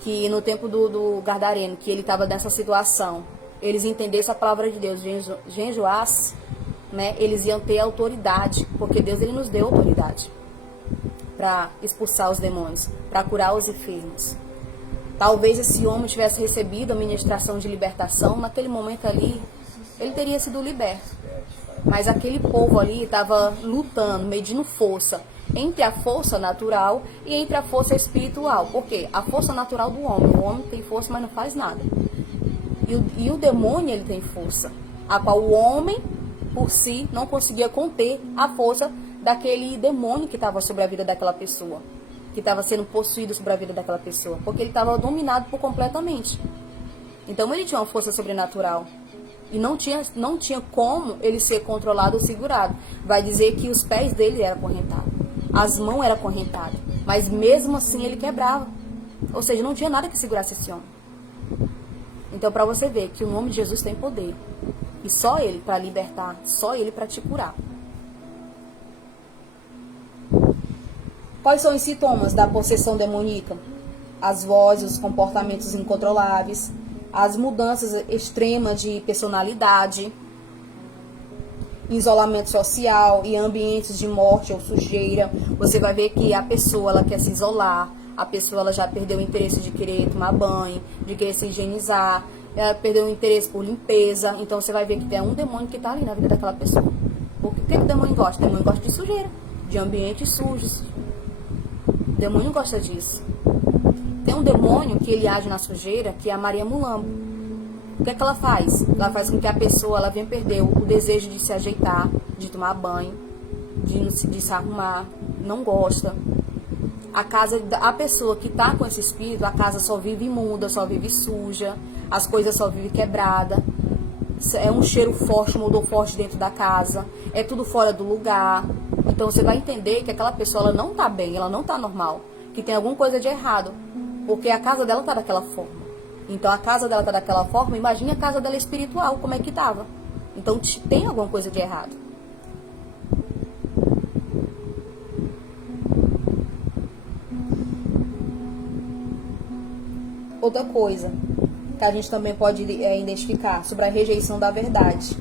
que no tempo do Gadareno, que ele estava nessa situação, eles entendessem a palavra de Deus, jejuassem, né, eles iam ter autoridade, porque Deus ele nos deu autoridade para expulsar os demônios, para curar os enfermos. Talvez esse homem tivesse recebido a ministração de libertação, naquele momento ali, ele teria sido liberto. Mas aquele povo ali estava lutando, medindo força, entre a força natural e entre a força espiritual. Por quê? A força natural do homem. O homem tem força, mas não faz nada. E o demônio, ele tem força, a qual o homem, por si, não conseguia conter a força daquele demônio que estava sobre a vida daquela pessoa, que estava sendo possuído sobre a vida daquela pessoa, porque ele estava dominado por completamente. Então ele tinha uma força sobrenatural e não tinha como ele ser controlado ou segurado. Vai dizer que os pés dele eram acorrentados, as mãos eram acorrentadas, mas mesmo assim ele quebrava. Ou seja, não tinha nada que segurasse esse homem. Então, para você ver que o nome de Jesus tem poder, e só ele para libertar, só ele para te curar. Quais são os sintomas da possessão demoníaca? As vozes, os comportamentos incontroláveis, as mudanças extremas de personalidade, isolamento social e ambientes de morte ou sujeira. Você vai ver que a pessoa ela quer se isolar, a pessoa ela já perdeu o interesse de querer tomar banho, de querer se higienizar, ela perdeu o interesse por limpeza. Então você vai ver que tem um demônio que está ali na vida daquela pessoa. O que o demônio gosta? O demônio gosta de sujeira, de ambientes sujos. O demônio gosta disso. Tem um demônio que ele age na sujeira, que é a Maria Mulambo. O que é que ela faz? Ela faz com que a pessoa ela venha perder o desejo de se ajeitar, de tomar banho, de se arrumar, não gosta. A pessoa que está com esse espírito, a casa só vive imunda, só vive suja, as coisas só vivem quebrada, é um cheiro forte, um odor forte dentro da casa, é tudo fora do lugar. Então você vai entender que aquela pessoa ela não está bem, ela não está normal, que tem alguma coisa de errado, porque a casa dela está daquela forma. Então a casa dela está daquela forma, imagine a casa dela espiritual, como é que estava. Então tem alguma coisa de errado. Outra coisa que a gente também pode identificar sobre a rejeição da verdade.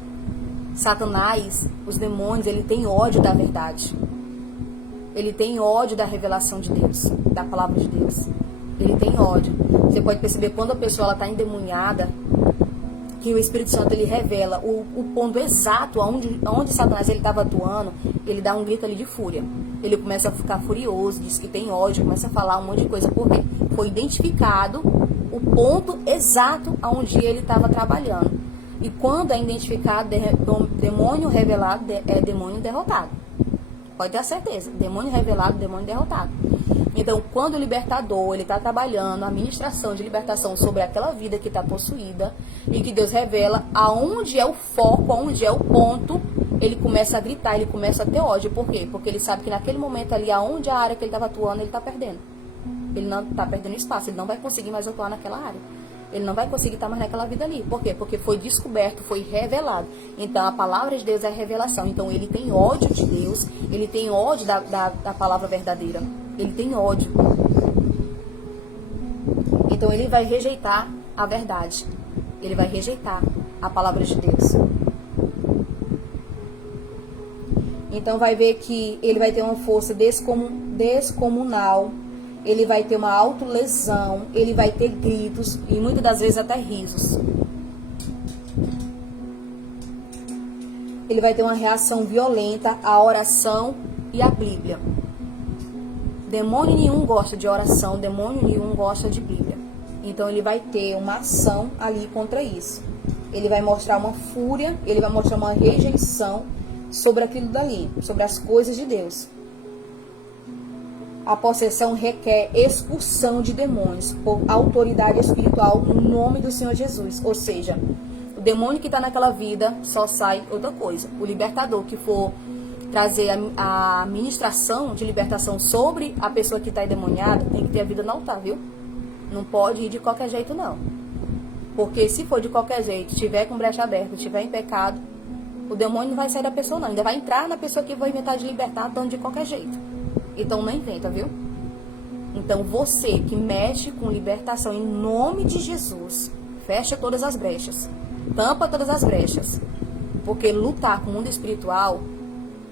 Satanás, os demônios, ele tem ódio da verdade. Ele tem ódio da revelação de Deus, da palavra de Deus. Ele tem ódio. Você pode perceber quando a pessoa está endemoniada, que o Espírito Santo ele revela o ponto exato onde Satanás estava atuando, ele dá um grito ali de fúria. Ele começa a ficar furioso, diz que tem ódio, começa a falar um monte de coisa. Por quê? Foi identificado o ponto exato onde ele estava trabalhando. E quando é identificado demônio revelado, é demônio derrotado. Pode ter certeza. Demônio revelado, demônio derrotado. Então, quando o libertador ele está trabalhando a ministração de libertação sobre aquela vida que está possuída, e que Deus revela aonde é o foco, aonde é o ponto ele começa a gritar, ele começa a ter ódio. Por quê? Porque ele sabe que naquele momento ali, aonde a área que ele estava atuando, ele está perdendo. Ele não está perdendo espaço, ele não vai conseguir mais atuar naquela área. Ele não vai conseguir estar mais naquela vida ali. Por quê? Porque foi descoberto, foi revelado. Então, a palavra de Deus é a revelação. Então, ele tem ódio de Deus, ele tem ódio da palavra verdadeira. Ele tem ódio. Então, ele vai rejeitar a verdade. Ele vai rejeitar a palavra de Deus. Então, vai ver que ele vai ter uma força descomunal. Ele vai ter uma autolesão, ele vai ter gritos e muitas das vezes até risos. Ele vai ter uma reação violenta à oração e à Bíblia. Demônio nenhum gosta de oração, demônio nenhum gosta de Bíblia. Então ele vai ter uma ação ali contra isso. Ele vai mostrar uma fúria, ele vai mostrar uma rejeição sobre aquilo dali, sobre as coisas de Deus. A possessão requer expulsão de demônios por autoridade espiritual no nome do Senhor Jesus. Ou seja, o demônio que está naquela vida só sai outra coisa. O libertador que for trazer a ministração de libertação sobre a pessoa que está endemoniada tem que ter a vida no altar, viu? Não pode ir de qualquer jeito, não. Porque se for de qualquer jeito, estiver com brecha aberta, estiver em pecado, o demônio não vai sair da pessoa, não. Ainda vai entrar na pessoa que vai inventar de libertar, dando de qualquer jeito. Então não inventa, viu? Então você que mexe com libertação em nome de Jesus, fecha todas as brechas, tampa todas as brechas, porque lutar com o mundo espiritual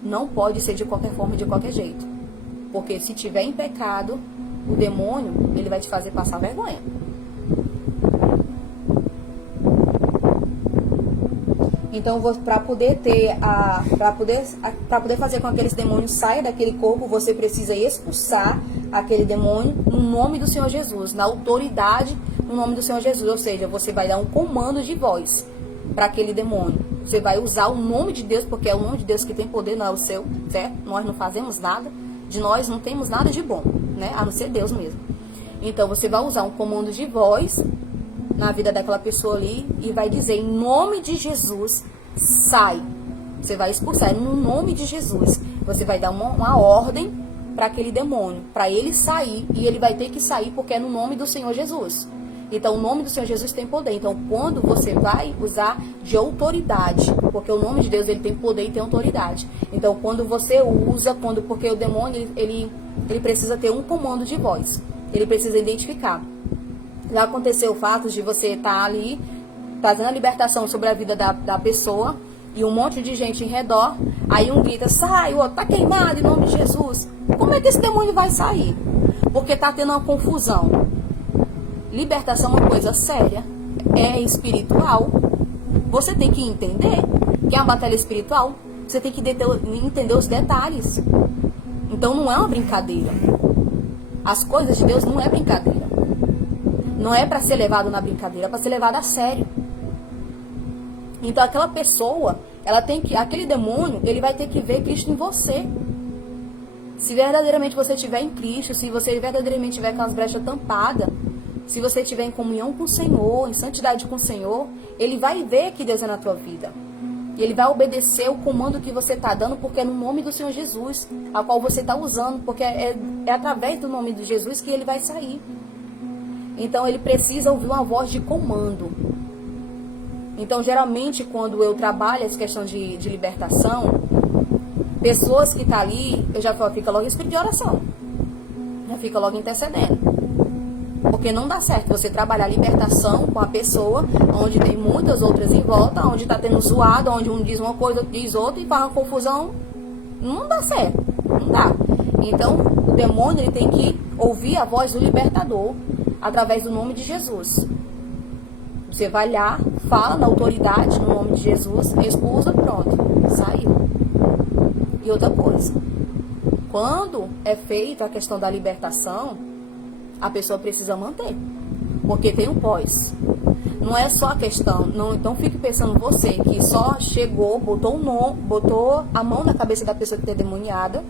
não pode ser de qualquer forma e de qualquer jeito, porque se tiver em pecado, o demônio, ele vai te fazer passar vergonha. Então, para poder fazer com que aqueles demônios saiam daquele corpo, você precisa expulsar aquele demônio no nome do Senhor Jesus, na autoridade no nome do Senhor Jesus. Ou seja, você vai dar um comando de voz para aquele demônio. Você vai usar o nome de Deus, porque é o nome de Deus que tem poder, não é o seu, certo? Nós não fazemos nada, de nós não temos nada de bom, né? A não ser Deus mesmo. Então, você vai usar um comando de voz na vida daquela pessoa ali e vai dizer, em nome de Jesus, sai. Você vai expulsar no nome de Jesus. Você vai dar uma ordem para aquele demônio, para ele sair, e ele vai ter que sair porque é no nome do Senhor Jesus. Então, o nome do Senhor Jesus tem poder. Então, quando você vai usar de autoridade, porque o nome de Deus, ele tem poder e tem autoridade. Então, quando você usa, porque o demônio, ele precisa ter um comando de voz. Ele precisa identificar. Já aconteceu o fato de você estar ali, fazendo a libertação sobre a vida da pessoa, e um monte de gente em redor, aí um grita, sai, o outro tá queimado em nome de Jesus. Como é que esse demônio vai sair? Porque tá tendo uma confusão. Libertação é uma coisa séria, é espiritual. Você tem que entender que é uma batalha espiritual. Você tem que entender os detalhes. Então não é uma brincadeira. As coisas de Deus não é brincadeira. Não é para ser levado na brincadeira, é para ser levado a sério. Então aquela pessoa, aquele demônio, ele vai ter que ver Cristo em você. Se verdadeiramente você estiver em Cristo, se você verdadeiramente tiver com as brechas tampadas, se você estiver em comunhão com o Senhor, em santidade com o Senhor, ele vai ver que Deus é na tua vida. E ele vai obedecer o comando que você está dando, porque é no nome do Senhor Jesus, a qual você está usando, porque é através do nome de Jesus que ele vai sair. Então ele precisa ouvir uma voz de comando. Então geralmente quando eu trabalho essa questão de libertação, pessoas que estão ali, eu já falo, fica logo em espírito de oração. Já fica logo intercedendo. Porque não dá certo você trabalhar a libertação com a pessoa, onde tem muitas outras em volta, onde está tendo zoado, onde um diz uma coisa, outro diz outra, e faz uma confusão. Não dá certo. Não dá. Então o demônio, ele tem que ouvir a voz do libertador, através do nome de Jesus. Você vai lá, fala na autoridade, no nome de Jesus, expulsa, pronto, saiu. E outra coisa, quando é feita a questão da libertação, a pessoa precisa manter, porque tem um pós. Não é só a questão, não fique pensando você que só chegou, botou a mão na cabeça da pessoa que está endemoniada,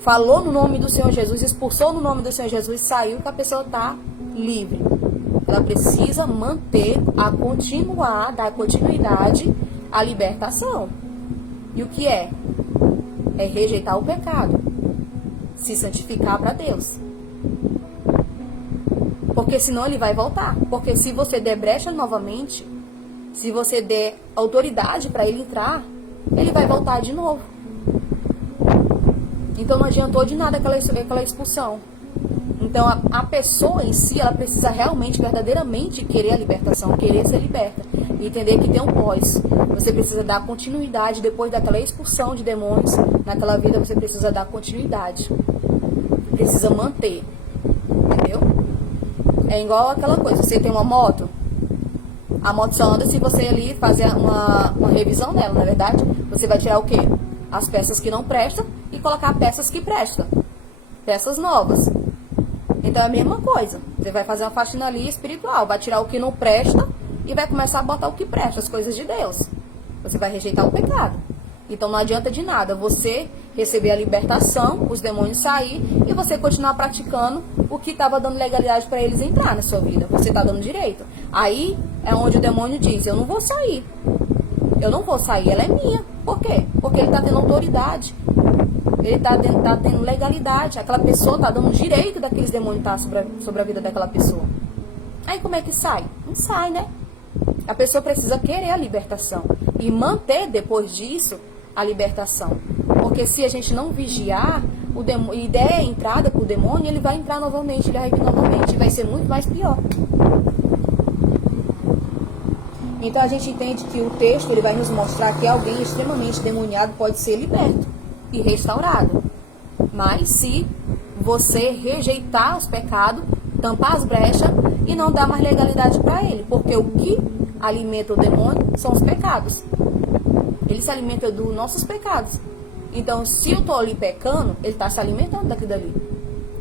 falou no nome do Senhor Jesus, expulsou no nome do Senhor Jesus, saiu, que a pessoa está livre. Ela precisa manter, dar continuidade à libertação. E o que é? É rejeitar o pecado, se santificar para Deus. Porque senão ele vai voltar. Porque se você der brecha novamente, se você der autoridade para ele entrar, ele vai voltar de novo. Então não adiantou de nada aquela expulsão. Então a pessoa em si, ela precisa realmente, verdadeiramente querer a libertação, querer ser liberta. E entender que tem um pós. Você precisa dar continuidade depois daquela expulsão de demônios. Naquela vida você precisa dar continuidade. Precisa manter. Entendeu? É igual aquela coisa, você tem uma moto, a moto só anda se você ali fazer uma revisão dela, não é verdade? Você vai tirar o quê? As peças que não prestam e colocar peças que prestam. Peças novas. Então é a mesma coisa. Você vai fazer uma faxina ali espiritual, vai tirar o que não presta e vai começar a botar o que presta, as coisas de Deus. Você vai rejeitar o pecado. Então não adianta de nada você receber a libertação, os demônios sair e você continuar praticando o que estava dando legalidade para eles entrar na sua vida. Você está dando direito. Aí é onde o demônio diz, eu não vou sair. Eu não vou sair, ela é minha. Por quê? Porque ele está tendo autoridade. Ele está tendo legalidade. Aquela pessoa está dando direito daqueles demônios estar sobre a vida daquela pessoa. Aí como é que sai? Não sai, né? A pessoa precisa querer a libertação e manter depois disso a libertação. Porque se a gente não vigiar, e der a entrada para o demônio, ele vai entrar novamente, ele vai vir novamente, e vai ser muito mais pior. Então a gente entende que o texto ele vai nos mostrar que alguém extremamente demoniado pode ser liberto e restaurado. Mas se você rejeitar os pecados, tampar as brechas e não dar mais legalidade para ele. Porque o que alimenta o demônio são os pecados. Ele se alimenta dos nossos pecados. Então, se eu estou ali pecando, ele está se alimentando daquilo dali.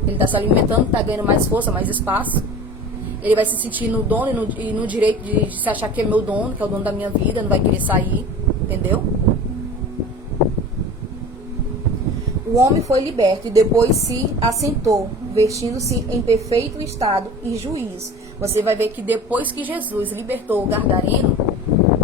Ele está se alimentando, está ganhando mais força, mais espaço. Ele vai se sentir no dono e no direito de se achar que é meu dono, que é o dono da minha vida, não vai querer sair. Entendeu? O homem foi liberto e depois se assentou, vestindo-se em perfeito estado e juízo. Você vai ver que depois que Jesus libertou o gadareno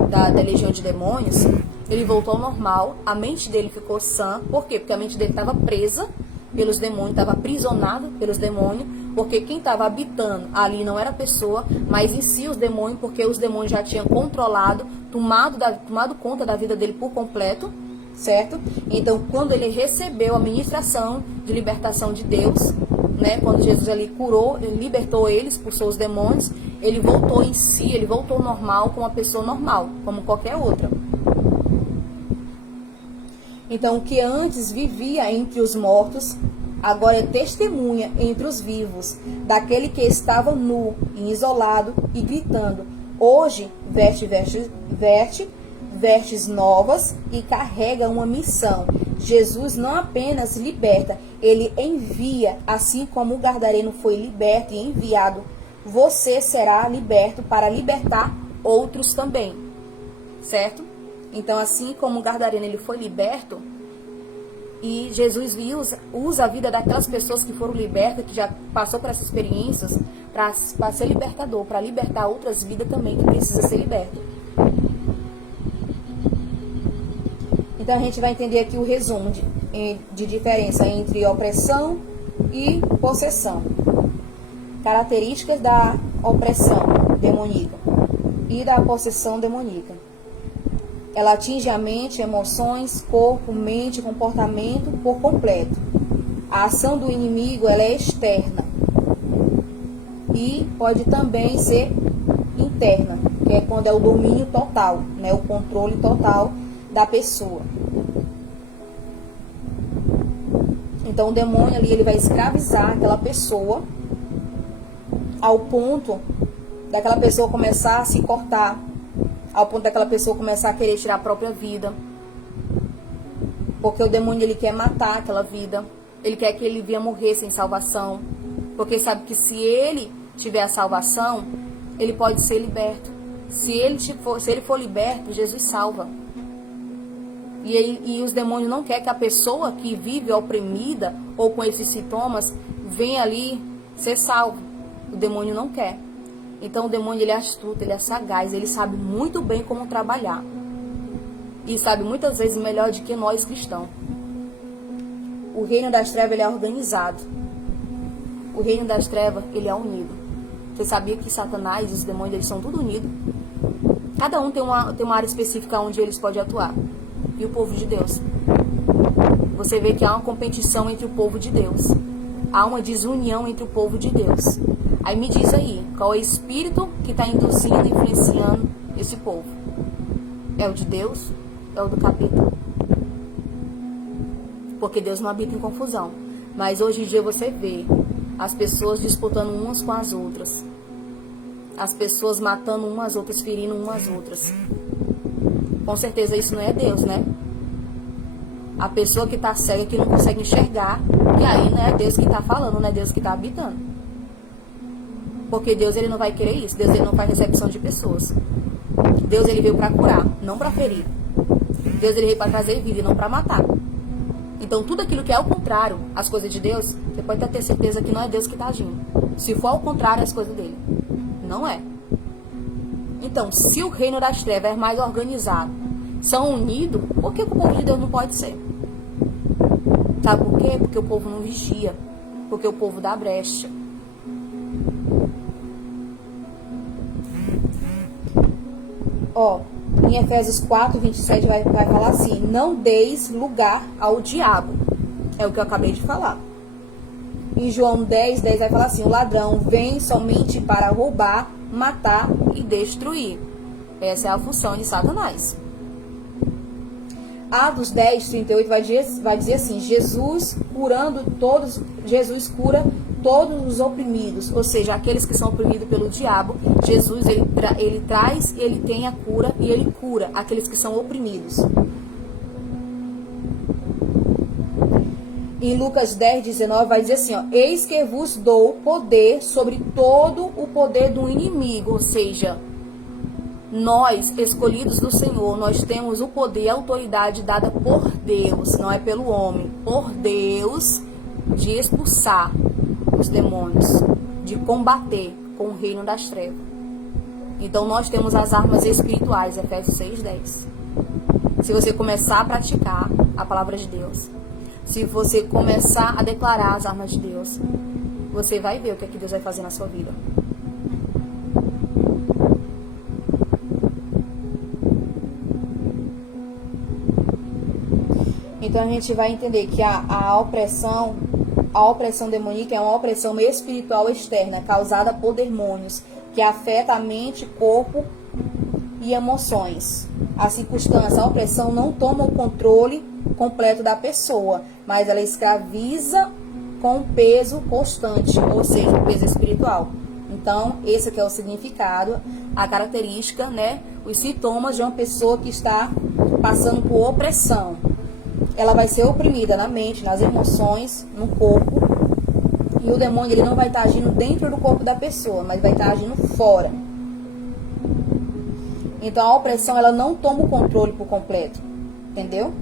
da legião de demônios, ele voltou ao normal, a mente dele ficou sã. Por quê? Porque a mente dele estava presa pelos demônios, estava aprisionado pelos demônios, porque quem estava habitando ali não era a pessoa, mas em si os demônios, porque os demônios já tinham controlado, tomado conta da vida dele por completo, certo? Então, quando ele recebeu a ministração de libertação de Deus, né, quando Jesus ali curou, ele libertou eles, expulsou os demônios, ele voltou em si, ele voltou normal, como uma pessoa normal, como qualquer outra. Então, o que antes vivia entre os mortos, agora é testemunha entre os vivos, daquele que estava nu e isolado e gritando. Hoje veste vestes novas e carrega uma missão. Jesus não apenas liberta, ele envia, assim como o gadareno foi liberto e enviado. Você será liberto para libertar outros também, certo? Então, assim como o gadareno ele foi liberto, e Jesus usa a vida daquelas pessoas que foram libertas, que já passou por essas experiências, para ser libertador, para libertar outras vidas também que precisam ser libertas. Então, a gente vai entender aqui o resumo de diferença entre opressão e possessão. Características da opressão demoníaca e da possessão demoníaca. Ela atinge a mente, emoções, corpo, mente, comportamento por completo. A ação do inimigo ela é externa e pode também ser interna, que é quando é o domínio total, né, o controle total da pessoa. Então o demônio ali ele vai escravizar aquela pessoa ao ponto daquela pessoa começar a se cortar, ao ponto daquela pessoa começar a querer tirar a própria vida. Porque o demônio ele quer matar aquela vida. Ele quer que ele venha morrer sem salvação. Porque sabe que se ele tiver a salvação, ele pode ser liberto. Se ele for liberto, Jesus salva. E os demônios não querem que a pessoa que vive oprimida ou com esses sintomas venha ali ser salvo. O demônio não quer. Então o demônio ele é astuto, ele é sagaz, ele sabe muito bem como trabalhar. e sabe muitas vezes melhor do que nós cristãos. O reino das trevas, ele é organizado. O reino das trevas, ele é unido. Você sabia que Satanás e os demônios, eles são tudo unidos? Cada um tem uma área específica onde eles podem atuar. E o povo de Deus? Você vê que há uma competição entre o povo de Deus. Há uma desunião entre o povo de Deus. Aí me diz aí, qual é o espírito que está induzindo e influenciando esse povo? É o de Deus? É o do capeta? Porque Deus não habita em confusão. Mas hoje em dia você vê as pessoas disputando umas com as outras. As pessoas matando umas às outras, ferindo umas às outras. Com certeza isso não é Deus, né? A pessoa que está cega, que não consegue enxergar, e aí não é Deus que está falando, não é Deus que está habitando. Porque Deus, ele não vai querer isso. Deus, ele não faz recepção de pessoas. Deus, ele veio para curar, não para ferir. Deus, ele veio para trazer vida e não para matar. Então, tudo aquilo que é ao contrário, as coisas de Deus, você pode ter certeza que não é Deus que está agindo. Se for ao contrário, as coisas dele. Não é. Então, se o reino das trevas é mais organizado, são unidos, por que o povo de Deus não pode ser? Sabe por quê? Porque o povo não vigia. Porque o povo dá brecha. Ó, em Efésios 4, 27 vai falar assim: não deis lugar ao diabo. É o que eu acabei de falar. Em João 10, 10 vai falar assim: o ladrão vem somente para roubar, matar e destruir. Essa é a função de Satanás. Atos 10, 38 vai dizer assim: Jesus cura todos os oprimidos, ou seja, aqueles que são oprimidos pelo diabo. Jesus, ele traz, ele tem a cura e ele cura aqueles que são oprimidos. Em Lucas 10, 19 vai dizer assim, ó: eis que vos dou poder sobre todo o poder do inimigo, ou seja, nós, escolhidos do Senhor, nós temos o poder e a autoridade dada por Deus, não é pelo homem, por Deus, de expulsar os demônios, de combater com o reino das trevas. Então nós temos as armas espirituais, Efésios 6:10. Se você começar a praticar a palavra de Deus, se você começar a declarar as armas de Deus, você vai ver o que é que Deus vai fazer na sua vida. Então a gente vai entender que a opressão demoníaca é uma opressão espiritual externa, causada por demônios, que afeta a mente, corpo e emoções. A circunstância, a opressão não toma o controle completo da pessoa, mas ela escraviza com peso constante, ou seja, o peso espiritual. Então, esse aqui é o significado, a característica, né, os sintomas de uma pessoa que está passando por opressão. Ela vai ser oprimida na mente, nas emoções, no corpo. E o demônio, ele não vai estar agindo dentro do corpo da pessoa, mas vai estar agindo fora. Então a opressão, ela não toma o controle por completo. Entendeu?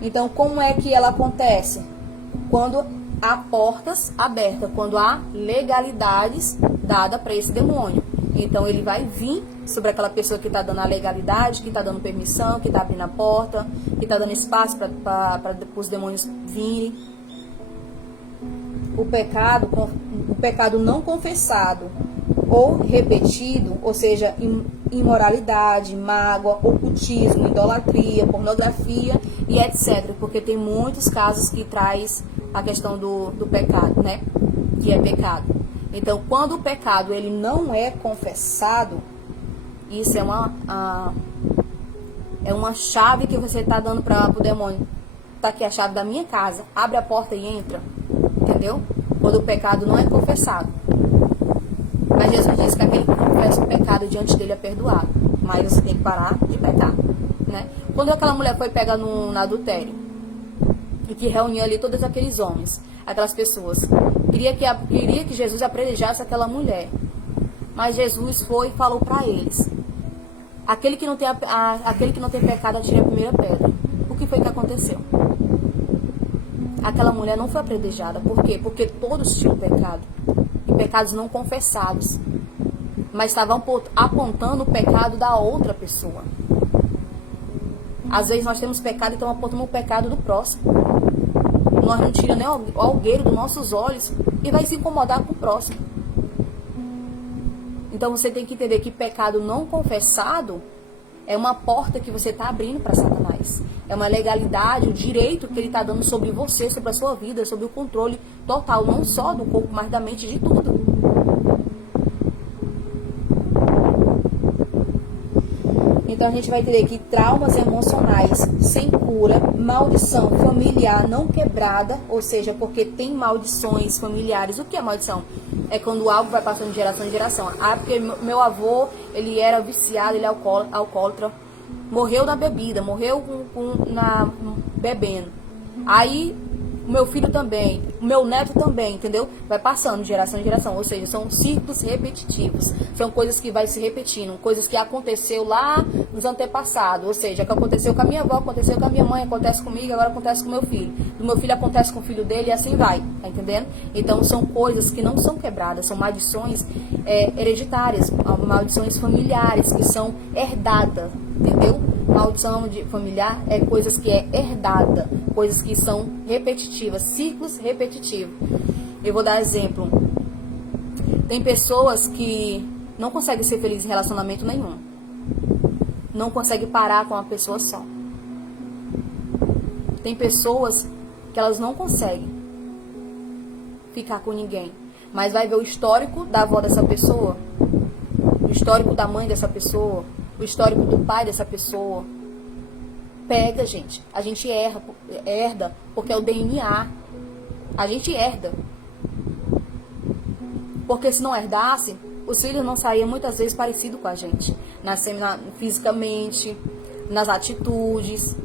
Então como é que ela acontece? Quando há portas abertas, quando há legalidades dadas para esse demônio. Então ele vai vir sobre aquela pessoa que está dando a legalidade, que está dando permissão, que está abrindo a porta, que está dando espaço para os demônios virem. O pecado não confessado ou repetido, ou seja, imoralidade, mágoa, ocultismo, idolatria, pornografia e etc. Porque tem muitos casos que traz a questão do pecado, né? Que é pecado. Então, quando o pecado ele não é confessado, isso é uma chave que você está dando para o demônio. Está aqui a chave da minha casa, abre a porta e entra. Entendeu? Quando o pecado não é confessado. Mas Jesus diz que aquele que confessa o pecado diante dele é perdoado. Mas você tem que parar de pecar, né? Quando aquela mulher foi pega no adultério, e que reunia ali todos aqueles homens, aquelas pessoas, queria que Jesus apedrejasse aquela mulher. Mas Jesus foi e falou para eles: aquele que não tem pecado, atire a primeira pedra. O que foi que aconteceu? Aquela mulher não foi apedrejada. Por quê? Porque todos tinham pecado. E pecados não confessados. mas estava apontando o pecado da outra pessoa. Às vezes nós temos pecado e estamos apontando o pecado do próximo. Nós não tiramos nem o algueiro dos nossos olhos e vai se incomodar com o próximo. Então você tem que entender que pecado não confessado é uma porta que você está abrindo para Satanás. É uma legalidade, o direito que ele está dando sobre você, sobre a sua vida, sobre o controle total, não só do corpo, mas da mente, de tudo. Então a gente vai entender que traumas emocionais sem cura, maldição familiar não quebrada, ou seja, porque tem maldições familiares. O que é maldição? É quando algo vai passando de geração em geração. Ah, porque meu avô, ele era viciado, ele é alcoólatra, morreu na bebida, morreu bebendo. Aí o meu filho também, o meu neto também, entendeu? Vai passando de geração em geração, ou seja, são ciclos repetitivos. São coisas que vai se repetindo, coisas que aconteceu lá nos antepassados, ou seja, que aconteceu com a minha avó, aconteceu com a minha mãe, acontece comigo, agora acontece com o meu filho. Do meu filho acontece com o filho dele e assim vai, tá entendendo? Então são coisas que não são quebradas, são maldições hereditárias, maldições familiares que são herdadas, entendeu? Maldição familiar é coisas que é herdada, coisas que são repetitivas, ciclos repetitivos. Eu vou dar exemplo. Tem pessoas que não conseguem ser felizes em relacionamento nenhum. Não conseguem parar com uma pessoa só. Tem pessoas que elas não conseguem ficar com ninguém. Mas vai ver o histórico da avó dessa pessoa, o histórico da mãe dessa pessoa, o histórico do pai dessa pessoa. Pega, gente. A gente herda, porque é o DNA. A gente herda. Porque se não herdasse, os filhos não saíam muitas vezes parecidos com a gente. Fisicamente, nas atitudes.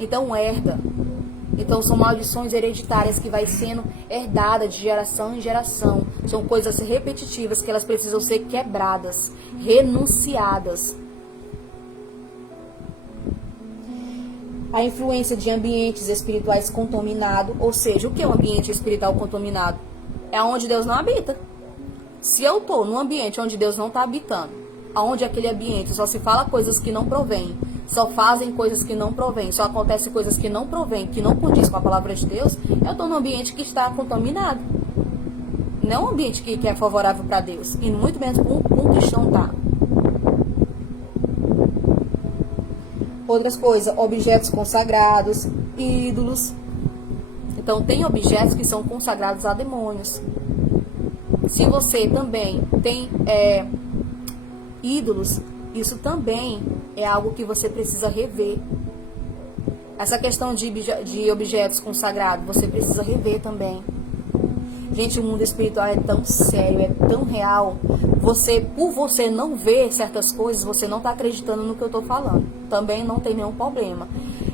Então herda. Então são maldições hereditárias que vai sendo herdada de geração em geração. São coisas repetitivas que elas precisam ser quebradas, renunciadas. A influência de ambientes espirituais contaminados, ou seja, o que é um ambiente espiritual contaminado? É onde Deus não habita. Se eu estou num ambiente onde Deus não está habitando, onde aquele ambiente só se fala coisas que não provém, só fazem coisas que não provém, só acontecem coisas que não provém, que não condiz com a palavra de Deus, eu estou num ambiente que está contaminado. Não é um ambiente que é favorável para Deus, e muito menos para um cristão tá. Outras coisas, objetos consagrados, ídolos. Então, tem objetos que são consagrados a demônios. Se você também tem ídolos, isso também é algo que você precisa rever. Essa questão de objetos consagrados, você precisa rever também. Gente, o mundo espiritual é tão sério, é tão real. Por você não ver certas coisas, você não está acreditando no que eu estou falando. Também não tem nenhum problema.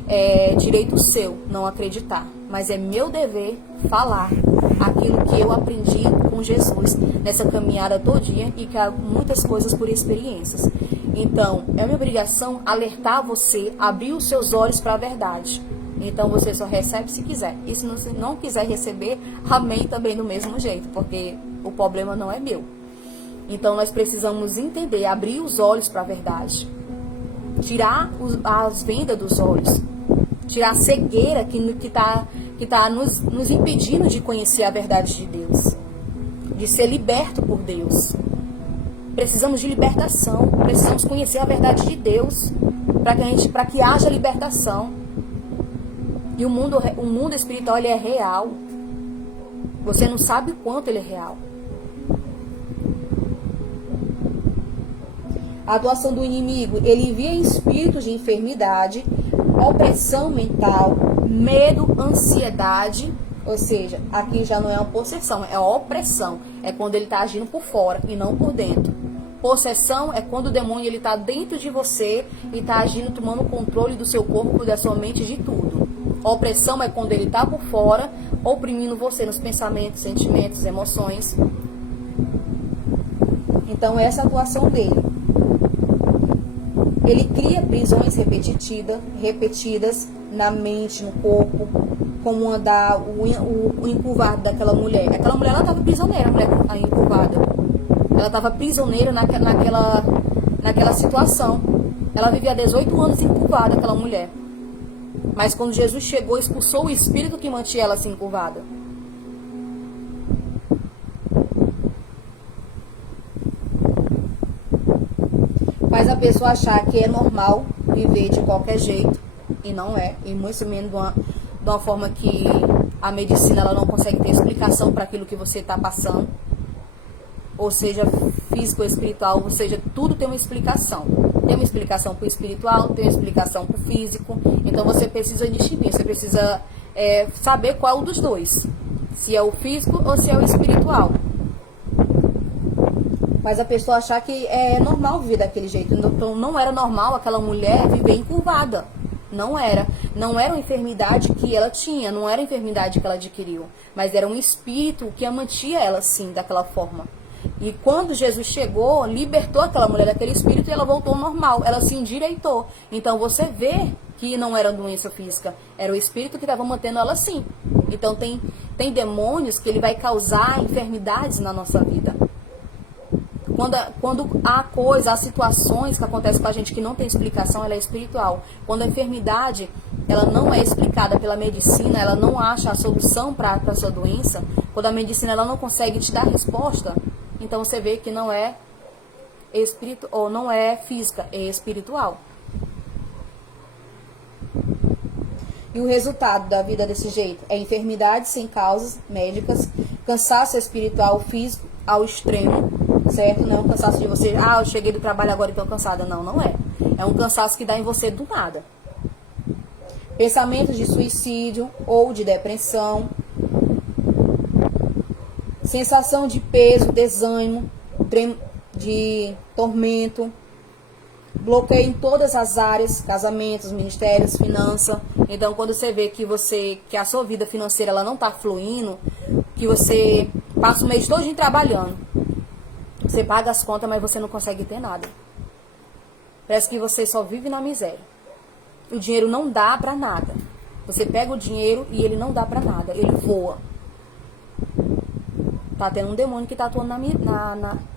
É direito seu não acreditar. Mas é meu dever falar aquilo que eu aprendi com Jesus nessa caminhada todinha e que há muitas coisas por experiências. Então, é minha obrigação alertar você, abrir os seus olhos para a verdade. Então você só recebe se quiser. E se não quiser receber, amém também do mesmo jeito, porque o problema não é meu. Então nós precisamos entender, abrir os olhos para a verdade. Tirar as vendas dos olhos. Tirar a cegueira que tá nos impedindo de conhecer a verdade de Deus. De ser liberto por Deus. Precisamos de libertação. Precisamos conhecer a verdade de Deus. Para que haja libertação. E o mundo espiritual, ele é real. Você não sabe o quanto ele é real. A atuação do inimigo, ele envia espíritos de enfermidade, opressão mental, medo, ansiedade. Ou seja, aqui já não é uma possessão, é uma opressão. É quando ele está agindo por fora e não por dentro. Possessão é quando o demônio está dentro de você e está agindo, tomando controle do seu corpo, da sua mente, de tudo. Opressão é quando ele está por fora, oprimindo você nos pensamentos, sentimentos, emoções. Então, essa é a atuação dele. Ele cria prisões repetidas na mente, no corpo, como andar, o encurvado daquela mulher. Aquela mulher, ela estava prisioneira, a mulher encurvada. Ela Ela estava prisioneira naquela situação. Ela vivia 18 anos encurvada, aquela mulher. Mas quando Jesus chegou, expulsou o espírito que mantinha ela assim encurvada. Faz a pessoa achar que é normal viver de qualquer jeito, e não é, e muito menos de uma forma que a medicina ela não consegue ter explicação para aquilo que você está passando, ou seja, físico ou espiritual, ou seja, tudo tem uma explicação. Tem uma explicação para o espiritual, tem uma explicação para o físico, então você precisa distinguir, você precisa saber qual dos dois, se é o físico ou se é o espiritual. Mas a pessoa achar que é normal viver daquele jeito. Então não era normal aquela mulher viver encurvada. Não era. Não era uma enfermidade que ela tinha, não era a enfermidade que ela adquiriu. Mas era um espírito que a mantinha ela assim, daquela forma. E quando Jesus chegou, libertou aquela mulher daquele espírito e ela voltou ao normal. Ela se endireitou. Então você vê que não era doença física. Era o espírito que estava mantendo ela assim. Então tem demônios que ele vai causar enfermidades na nossa vida. Quando há situações que acontecem com a gente que não tem explicação, ela é espiritual. Quando a enfermidade ela não é explicada pela medicina, ela não acha a solução para a sua doença, quando a medicina ela não consegue te dar resposta, então você vê que não é espírito ou não é física, é espiritual. E o resultado da vida desse jeito é enfermidades sem causas médicas, cansaço espiritual, físico ao extremo, certo? Não é um cansaço de você, eu cheguei do trabalho agora e estou cansada. Não, não é. É um cansaço que dá em você do nada. Pensamentos de suicídio ou de depressão, sensação de peso, desânimo, de tormento, bloqueio em todas as áreas, casamentos, ministérios, finança. Então, quando você vê que a sua vida financeira ela não está fluindo, que você passa o mês todo trabalhando, você paga as contas, mas você não consegue ter nada. Parece que você só vive na miséria. O dinheiro não dá pra nada. Você pega o dinheiro e ele não dá pra nada. Ele voa. Tá tendo um demônio que tá atuando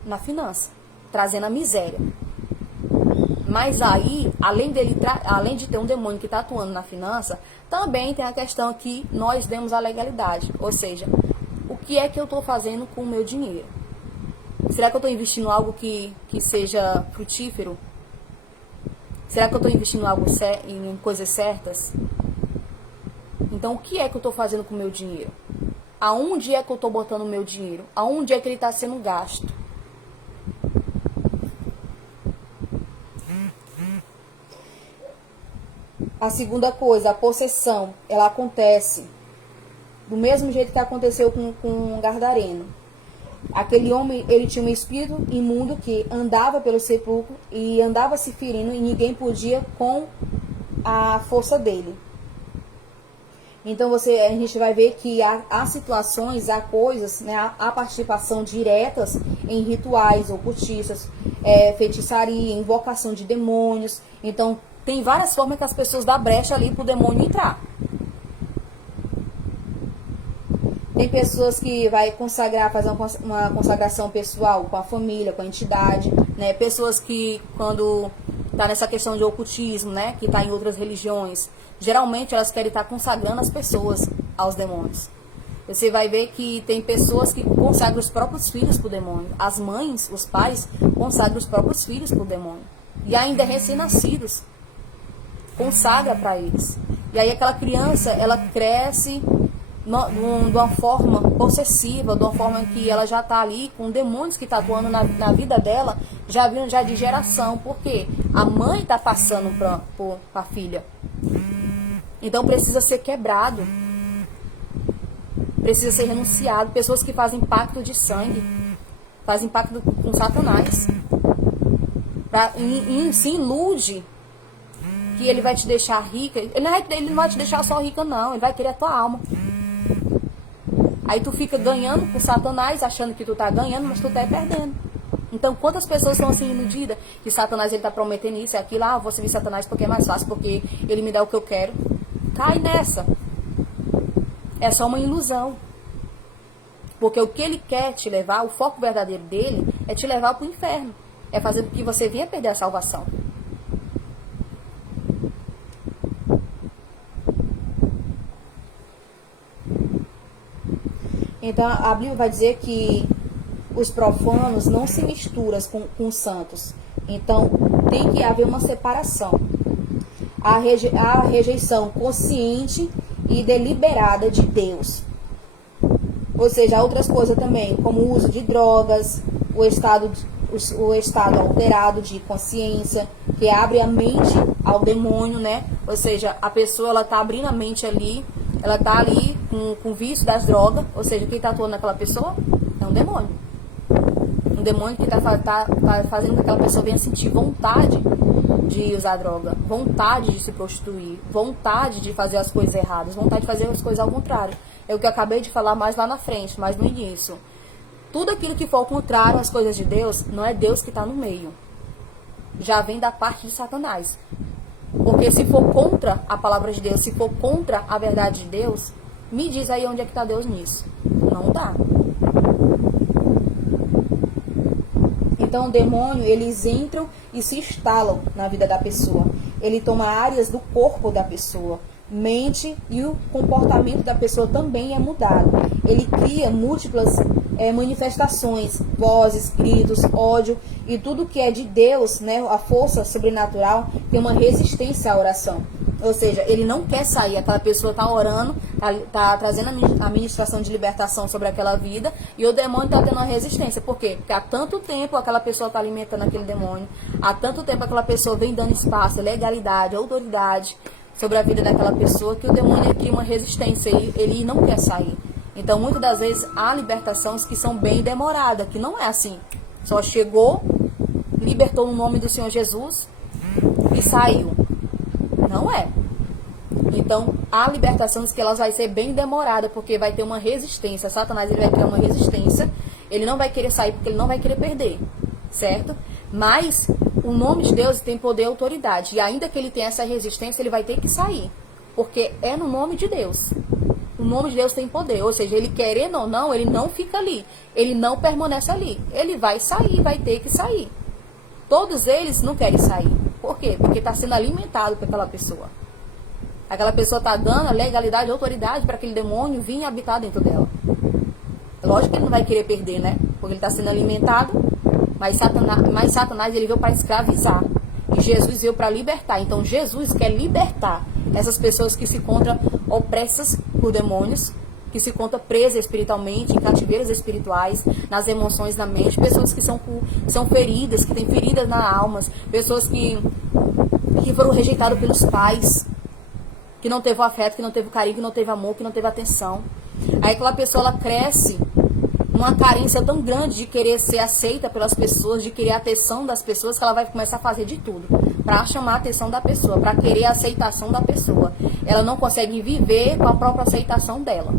na finança, trazendo a miséria. Mas aí, além de ter um demônio que tá atuando na finança, também tem a questão que nós demos a legalidade. Ou seja, o que é que eu tô fazendo com o meu dinheiro? Será que eu estou investindo em algo que seja frutífero? Será que eu estou investindo em coisas certas? Então, o que é que eu estou fazendo com o meu dinheiro? Aonde é que eu estou botando o meu dinheiro? Aonde é que ele está sendo gasto? A segunda coisa, a possessão, ela acontece do mesmo jeito que aconteceu com o Gadareno. Aquele homem, ele tinha um espírito imundo que andava pelo sepulcro e andava se ferindo e ninguém podia com a força dele. Então a gente vai ver que há situações, há coisas, né, há participação diretas em rituais ocultistas, feitiçaria, invocação de demônios. Então tem várias formas que as pessoas dão brecha ali para o demônio entrar. Tem pessoas que vai consagrar, fazer uma consagração pessoal com a família, com a entidade, né? Pessoas que, quando tá nessa questão de ocultismo, né? Que tá em outras religiões, geralmente elas querem estar consagrando as pessoas aos demônios. Você vai ver que tem pessoas que consagram os próprios filhos pro demônio. As mães, os pais, consagram os próprios filhos pro demônio. E ainda recém-nascidos, consagra para eles. E aí aquela criança, ela cresce de uma forma possessiva, de uma forma que ela já está ali com demônios que estão atuando na vida dela, já de geração, porque a mãe está passando para a filha. Então precisa ser quebrado, precisa ser renunciado. Pessoas que fazem pacto de sangue, fazem pacto com Satanás, se ilude que ele vai te deixar rica. Ele não vai te deixar só rica, não, ele vai querer a tua alma. Aí tu fica ganhando com Satanás, achando que tu tá ganhando, mas tu tá perdendo. Então, quantas pessoas estão assim iludidas que Satanás ele tá prometendo isso e aquilo, vou servir Satanás porque é mais fácil, porque ele me dá o que eu quero. Cai nessa. É só uma ilusão. Porque o que ele quer te levar, o foco verdadeiro dele, é te levar para o inferno. É fazer com que você venha perder a salvação. Então, a Bíblia vai dizer que os profanos não se misturam com os santos. Então, tem que haver uma separação. A rejeição consciente e deliberada de Deus. Ou seja, há outras coisas também, como o uso de drogas, o estado alterado de consciência, que abre a mente ao demônio, né? Ou seja, a pessoa, ela tá abrindo a mente ali, ela tá ali com o vício das drogas, ou seja, quem tá atuando naquela pessoa é um demônio. Um demônio que tá fazendo com que aquela pessoa venha sentir vontade de usar droga, vontade de se prostituir, vontade de fazer as coisas erradas, vontade de fazer as coisas ao contrário. É o que eu acabei de falar mais lá na frente, mais no início. Tudo aquilo que for ao contrário às coisas de Deus, não é Deus que está no meio. Já vem da parte de Satanás. Porque se for contra a palavra de Deus, se for contra a verdade de Deus, me diz aí onde é que está Deus nisso. Não dá. Então o demônio, eles entram e se instalam na vida da pessoa. Ele toma áreas do corpo da pessoa. Mente e o comportamento da pessoa também é mudado. Ele cria múltiplas manifestações, vozes, gritos, ódio e tudo que é de Deus, né, a força sobrenatural, tem uma resistência à oração. Ou seja, ele não quer sair, aquela pessoa está orando, está trazendo a ministração de libertação sobre aquela vida, e o demônio está tendo uma resistência. Por quê? Porque há tanto tempo aquela pessoa está alimentando aquele demônio, há tanto tempo aquela pessoa vem dando espaço, legalidade, autoridade sobre a vida daquela pessoa, que o demônio cria uma resistência e ele não quer sair. Então, muitas das vezes, há libertações que são bem demoradas, que não é assim. Só chegou, libertou no nome do Senhor Jesus e saiu. Não é. Então, há libertações que elas vai ser bem demoradas, porque vai ter uma resistência. Satanás, ele vai criar uma resistência, ele não vai querer sair porque ele não vai querer perder, certo? Mas o nome de Deus tem poder e autoridade, e ainda que ele tenha essa resistência, ele vai ter que sair, porque é no nome de Deus. O nome de Deus tem poder, ou seja, ele querendo ou não, ele não fica ali, ele não permanece ali, ele vai sair, vai ter que sair. Todos eles não querem sair. Por quê? Porque está sendo alimentado por aquela pessoa. Aquela pessoa está dando a legalidade e autoridade para aquele demônio vir habitar dentro dela. Lógico que ele não vai querer perder, né? Porque ele está sendo alimentado, mas Satanás ele veio para escravizar. E Jesus veio para libertar. Então Jesus quer libertar essas pessoas que se encontram opressas por demônios, que se encontram presas espiritualmente, em cativeiros espirituais, nas emoções, na mente, pessoas que são feridas, que têm feridas na alma, pessoas que foram rejeitadas pelos pais, que não teve o afeto, que não teve o carinho, que não teve amor, que não teve atenção. Aí aquela pessoa, ela cresce uma carência tão grande de querer ser aceita pelas pessoas, de querer a atenção das pessoas, que ela vai começar a fazer de tudo para chamar a atenção da pessoa, para querer a aceitação da pessoa. Ela não consegue viver com a própria aceitação dela.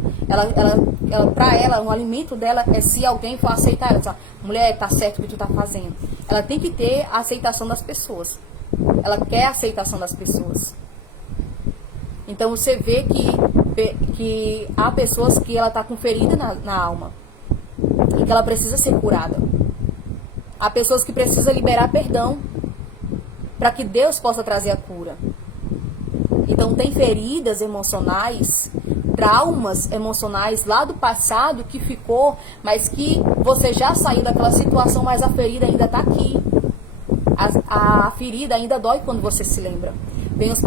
Para ela, o alimento dela é se alguém for aceitar ela. Diz, mulher, tá certo o que tu tá fazendo. Ela tem que ter a aceitação das pessoas. Ela quer a aceitação das pessoas. Então você vê que há pessoas que ela tá com ferida na alma e que ela precisa ser curada. Há pessoas que precisam liberar perdão para que Deus possa trazer a cura. Então tem feridas emocionais, traumas emocionais lá do passado que ficou, mas que você já saiu daquela situação, mas a ferida ainda está aqui. A ferida ainda dói quando você se lembra. Vem os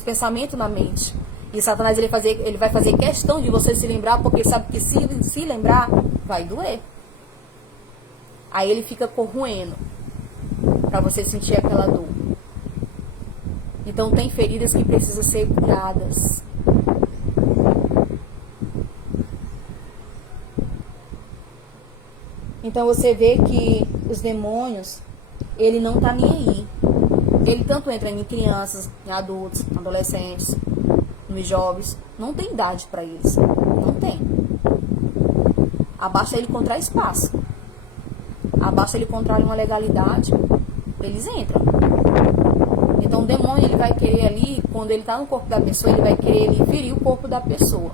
pensamentos na mente. E Satanás ele vai fazer questão de você se lembrar, porque sabe que se lembrar, vai doer. Aí ele fica corroendo para você sentir aquela dor. Então tem feridas que precisam ser curadas. Então você vê que os demônios, ele não tá nem aí. Ele tanto entra em crianças, em adultos, adolescentes, nos jovens. Não tem idade para eles. Não tem. Abasta ele encontrar espaço. Abasta ele encontrar uma legalidade, eles entram. Então o demônio ele vai querer ali, quando ele está no corpo da pessoa, ele vai querer ali ferir o corpo da pessoa.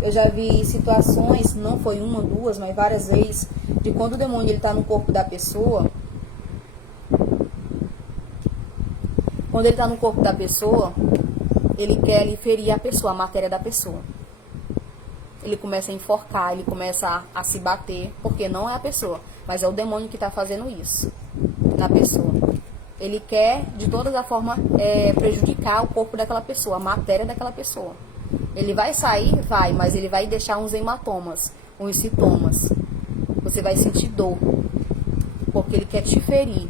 eu já vi situações, não foi uma, duas, mas várias vezes, de quando o demônio está no corpo da pessoa. Quando ele está no corpo da pessoa, ele quer lhe ferir a pessoa, a matéria da pessoa. Ele começa a enforcar, ele começa a se bater, porque não é a pessoa, mas é o demônio que está fazendo isso na pessoa. Ele quer, de todas as formas, prejudicar o corpo daquela pessoa, a matéria daquela pessoa. Ele vai sair? Vai, mas ele vai deixar uns hematomas, uns sintomas. Você vai sentir dor, porque ele quer te ferir.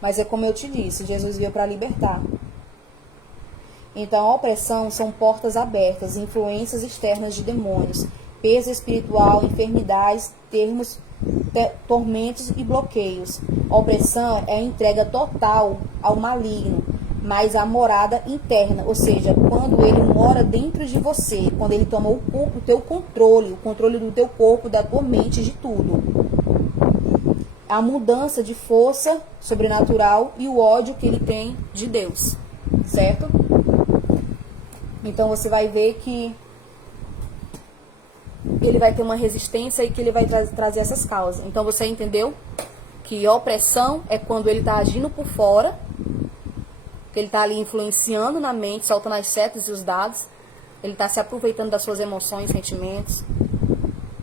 Mas é como eu te disse, Jesus veio para libertar. Então, a opressão são portas abertas, influências externas de demônios, peso espiritual, enfermidades, tormentos e bloqueios. A opressão é a entrega total ao maligno, mas a morada interna, ou seja, quando ele mora dentro de você, quando ele toma o teu controle, o controle do teu corpo, da tua mente, de tudo. A mudança de força sobrenatural e o ódio que ele tem de Deus, certo? Então você vai ver que ele vai ter uma resistência e que ele vai trazer essas causas. Então você entendeu que opressão é quando ele está agindo por fora, que ele está ali influenciando na mente, soltando as setas e os dados, ele está se aproveitando das suas emoções, sentimentos,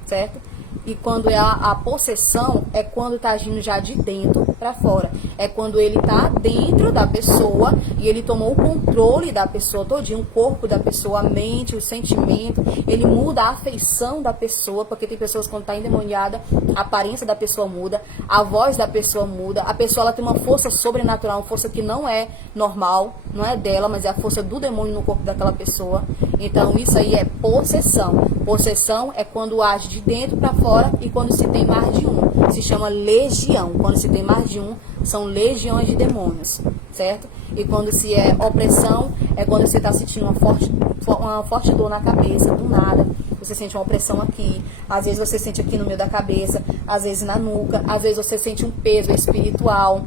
certo? E quando é a possessão, é quando está agindo já de dentro para fora. É quando ele está dentro da pessoa e ele tomou o controle da pessoa todinho, o corpo da pessoa, a mente, o sentimento. Ele muda a afeição da pessoa, porque tem pessoas quando está endemoniada, a aparência da pessoa muda, a voz da pessoa muda. A pessoa ela tem uma força sobrenatural, uma força que não é normal, não é dela, mas é a força do demônio no corpo daquela pessoa. Então isso aí é possessão. Possessão é quando age de dentro para fora e quando se tem mais de um. Se chama legião. Quando se tem mais de um, são legiões de demônios, certo? E quando se é opressão, é quando você está sentindo uma forte dor na cabeça, do nada. Você sente uma opressão aqui, às vezes você sente aqui no meio da cabeça, às vezes na nuca, às vezes você sente um peso espiritual,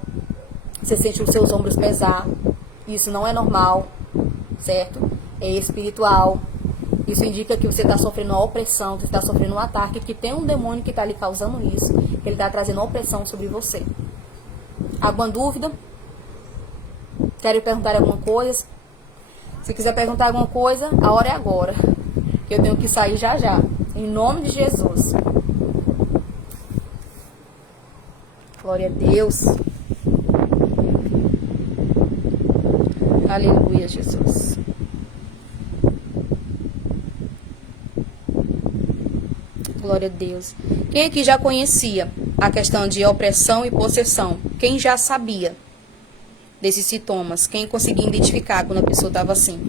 você sente os seus ombros pesar. Isso não é normal, certo? É espiritual. Isso indica que você está sofrendo uma opressão, que você está sofrendo um ataque, que tem um demônio que está ali causando isso, que ele está trazendo uma opressão sobre você. Alguma dúvida? Querem perguntar alguma coisa? Se quiser perguntar alguma coisa, a hora é agora. Que eu tenho que sair já já. Em nome de Jesus. Glória a Deus. Aleluia, Jesus. Glória a Deus. Quem aqui já conhecia a questão de opressão e possessão? Quem já sabia desses sintomas? Quem conseguia identificar quando a pessoa estava assim?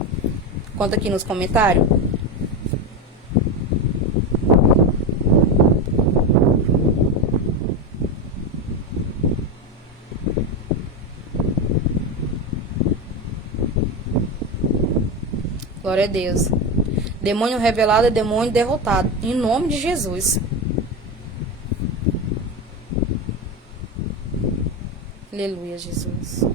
Conta aqui nos comentários. Glória a Deus. Demônio revelado é demônio derrotado. Em nome de Jesus. Aleluia, Jesus.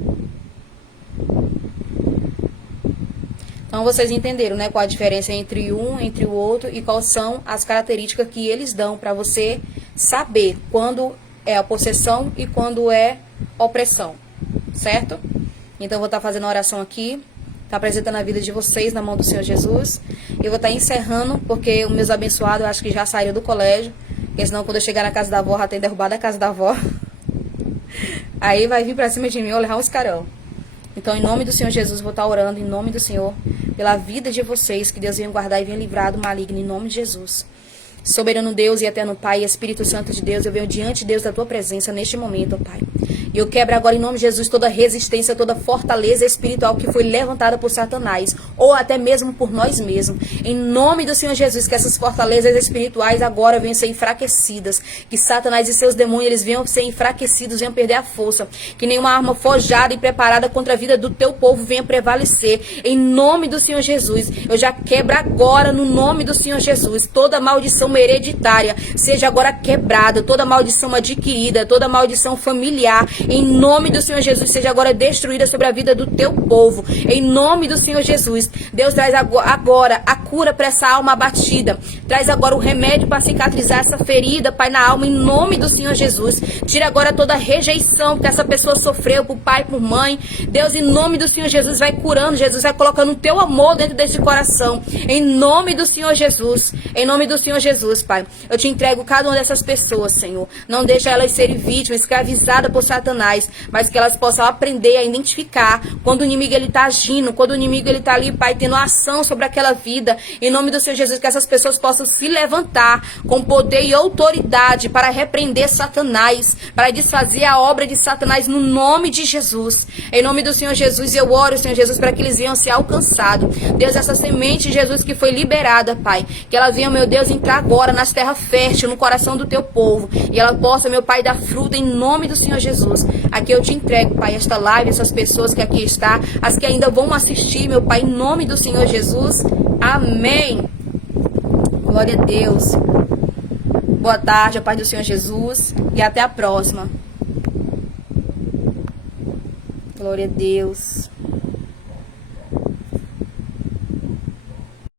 Então vocês entenderam, né? Qual a diferença entre um, entre o outro e quais são as características que eles dão para você saber quando é a possessão e quando é opressão. Certo? Então eu vou estar fazendo a oração aqui. Tá apresentando a vida de vocês na mão do Senhor Jesus. Eu vou estar encerrando, porque os meus abençoados eu acho que já saíram do colégio. Porque senão quando eu chegar na casa da avó, já tem derrubado a casa da avó. Aí vai vir pra cima de mim, eu levar um escarão. Então, em nome do Senhor Jesus, vou estar orando, em nome do Senhor, pela vida de vocês, que Deus venha guardar e venha livrar do maligno, em nome de Jesus. Soberano Deus e eterno Pai, Espírito Santo de Deus, eu venho diante de Deus da tua presença neste momento, ó Pai. E eu quebro agora em nome de Jesus toda resistência, toda fortaleza espiritual que foi levantada por Satanás, ou até mesmo por nós mesmos. Em nome do Senhor Jesus, que essas fortalezas espirituais agora venham ser enfraquecidas. Que Satanás e seus demônios eles venham ser enfraquecidos, venham perder a força. Que nenhuma arma forjada e preparada contra a vida do teu povo venha prevalecer. Em nome do Senhor Jesus, eu já quebro agora no nome do Senhor Jesus. Toda maldição hereditária seja agora quebrada, toda maldição adquirida, toda maldição familiar. Em nome do Senhor Jesus, seja agora destruída sobre a vida do teu povo. Em nome do Senhor Jesus. Deus, traz agora a cura para essa alma abatida. Traz agora o remédio para cicatrizar essa ferida, Pai, na alma, em nome do Senhor Jesus. Tira agora toda a rejeição que essa pessoa sofreu por pai, por mãe. Deus, em nome do Senhor Jesus, vai curando. Jesus vai colocando o teu amor dentro desse coração. Em nome do Senhor Jesus. Em nome do Senhor Jesus, Pai. Eu te entrego cada uma dessas pessoas, Senhor. Não deixa elas serem vítimas, escravizadas por Satanás, mas que elas possam aprender a identificar quando o inimigo ele está agindo, quando o inimigo ele está ali, Pai, tendo ação sobre aquela vida. Em nome do Senhor Jesus, que essas pessoas possam se levantar com poder e autoridade para repreender Satanás, para desfazer a obra de Satanás no nome de Jesus. Em nome do Senhor Jesus, eu oro, Senhor Jesus, para que eles venham ser alcançados. Deus, essa semente, Jesus, que foi liberada, Pai, que ela venha, meu Deus, entrar agora nas terras férteis, no coração do teu povo, e ela possa, meu Pai, dar fruto em nome do Senhor Jesus. Aqui eu te entrego, Pai, esta live, essas pessoas que aqui estão, as que ainda vão assistir, meu Pai, em nome do Senhor Jesus. Amém. Glória a Deus. Boa tarde, a paz do Senhor Jesus, e até a próxima. Glória a Deus.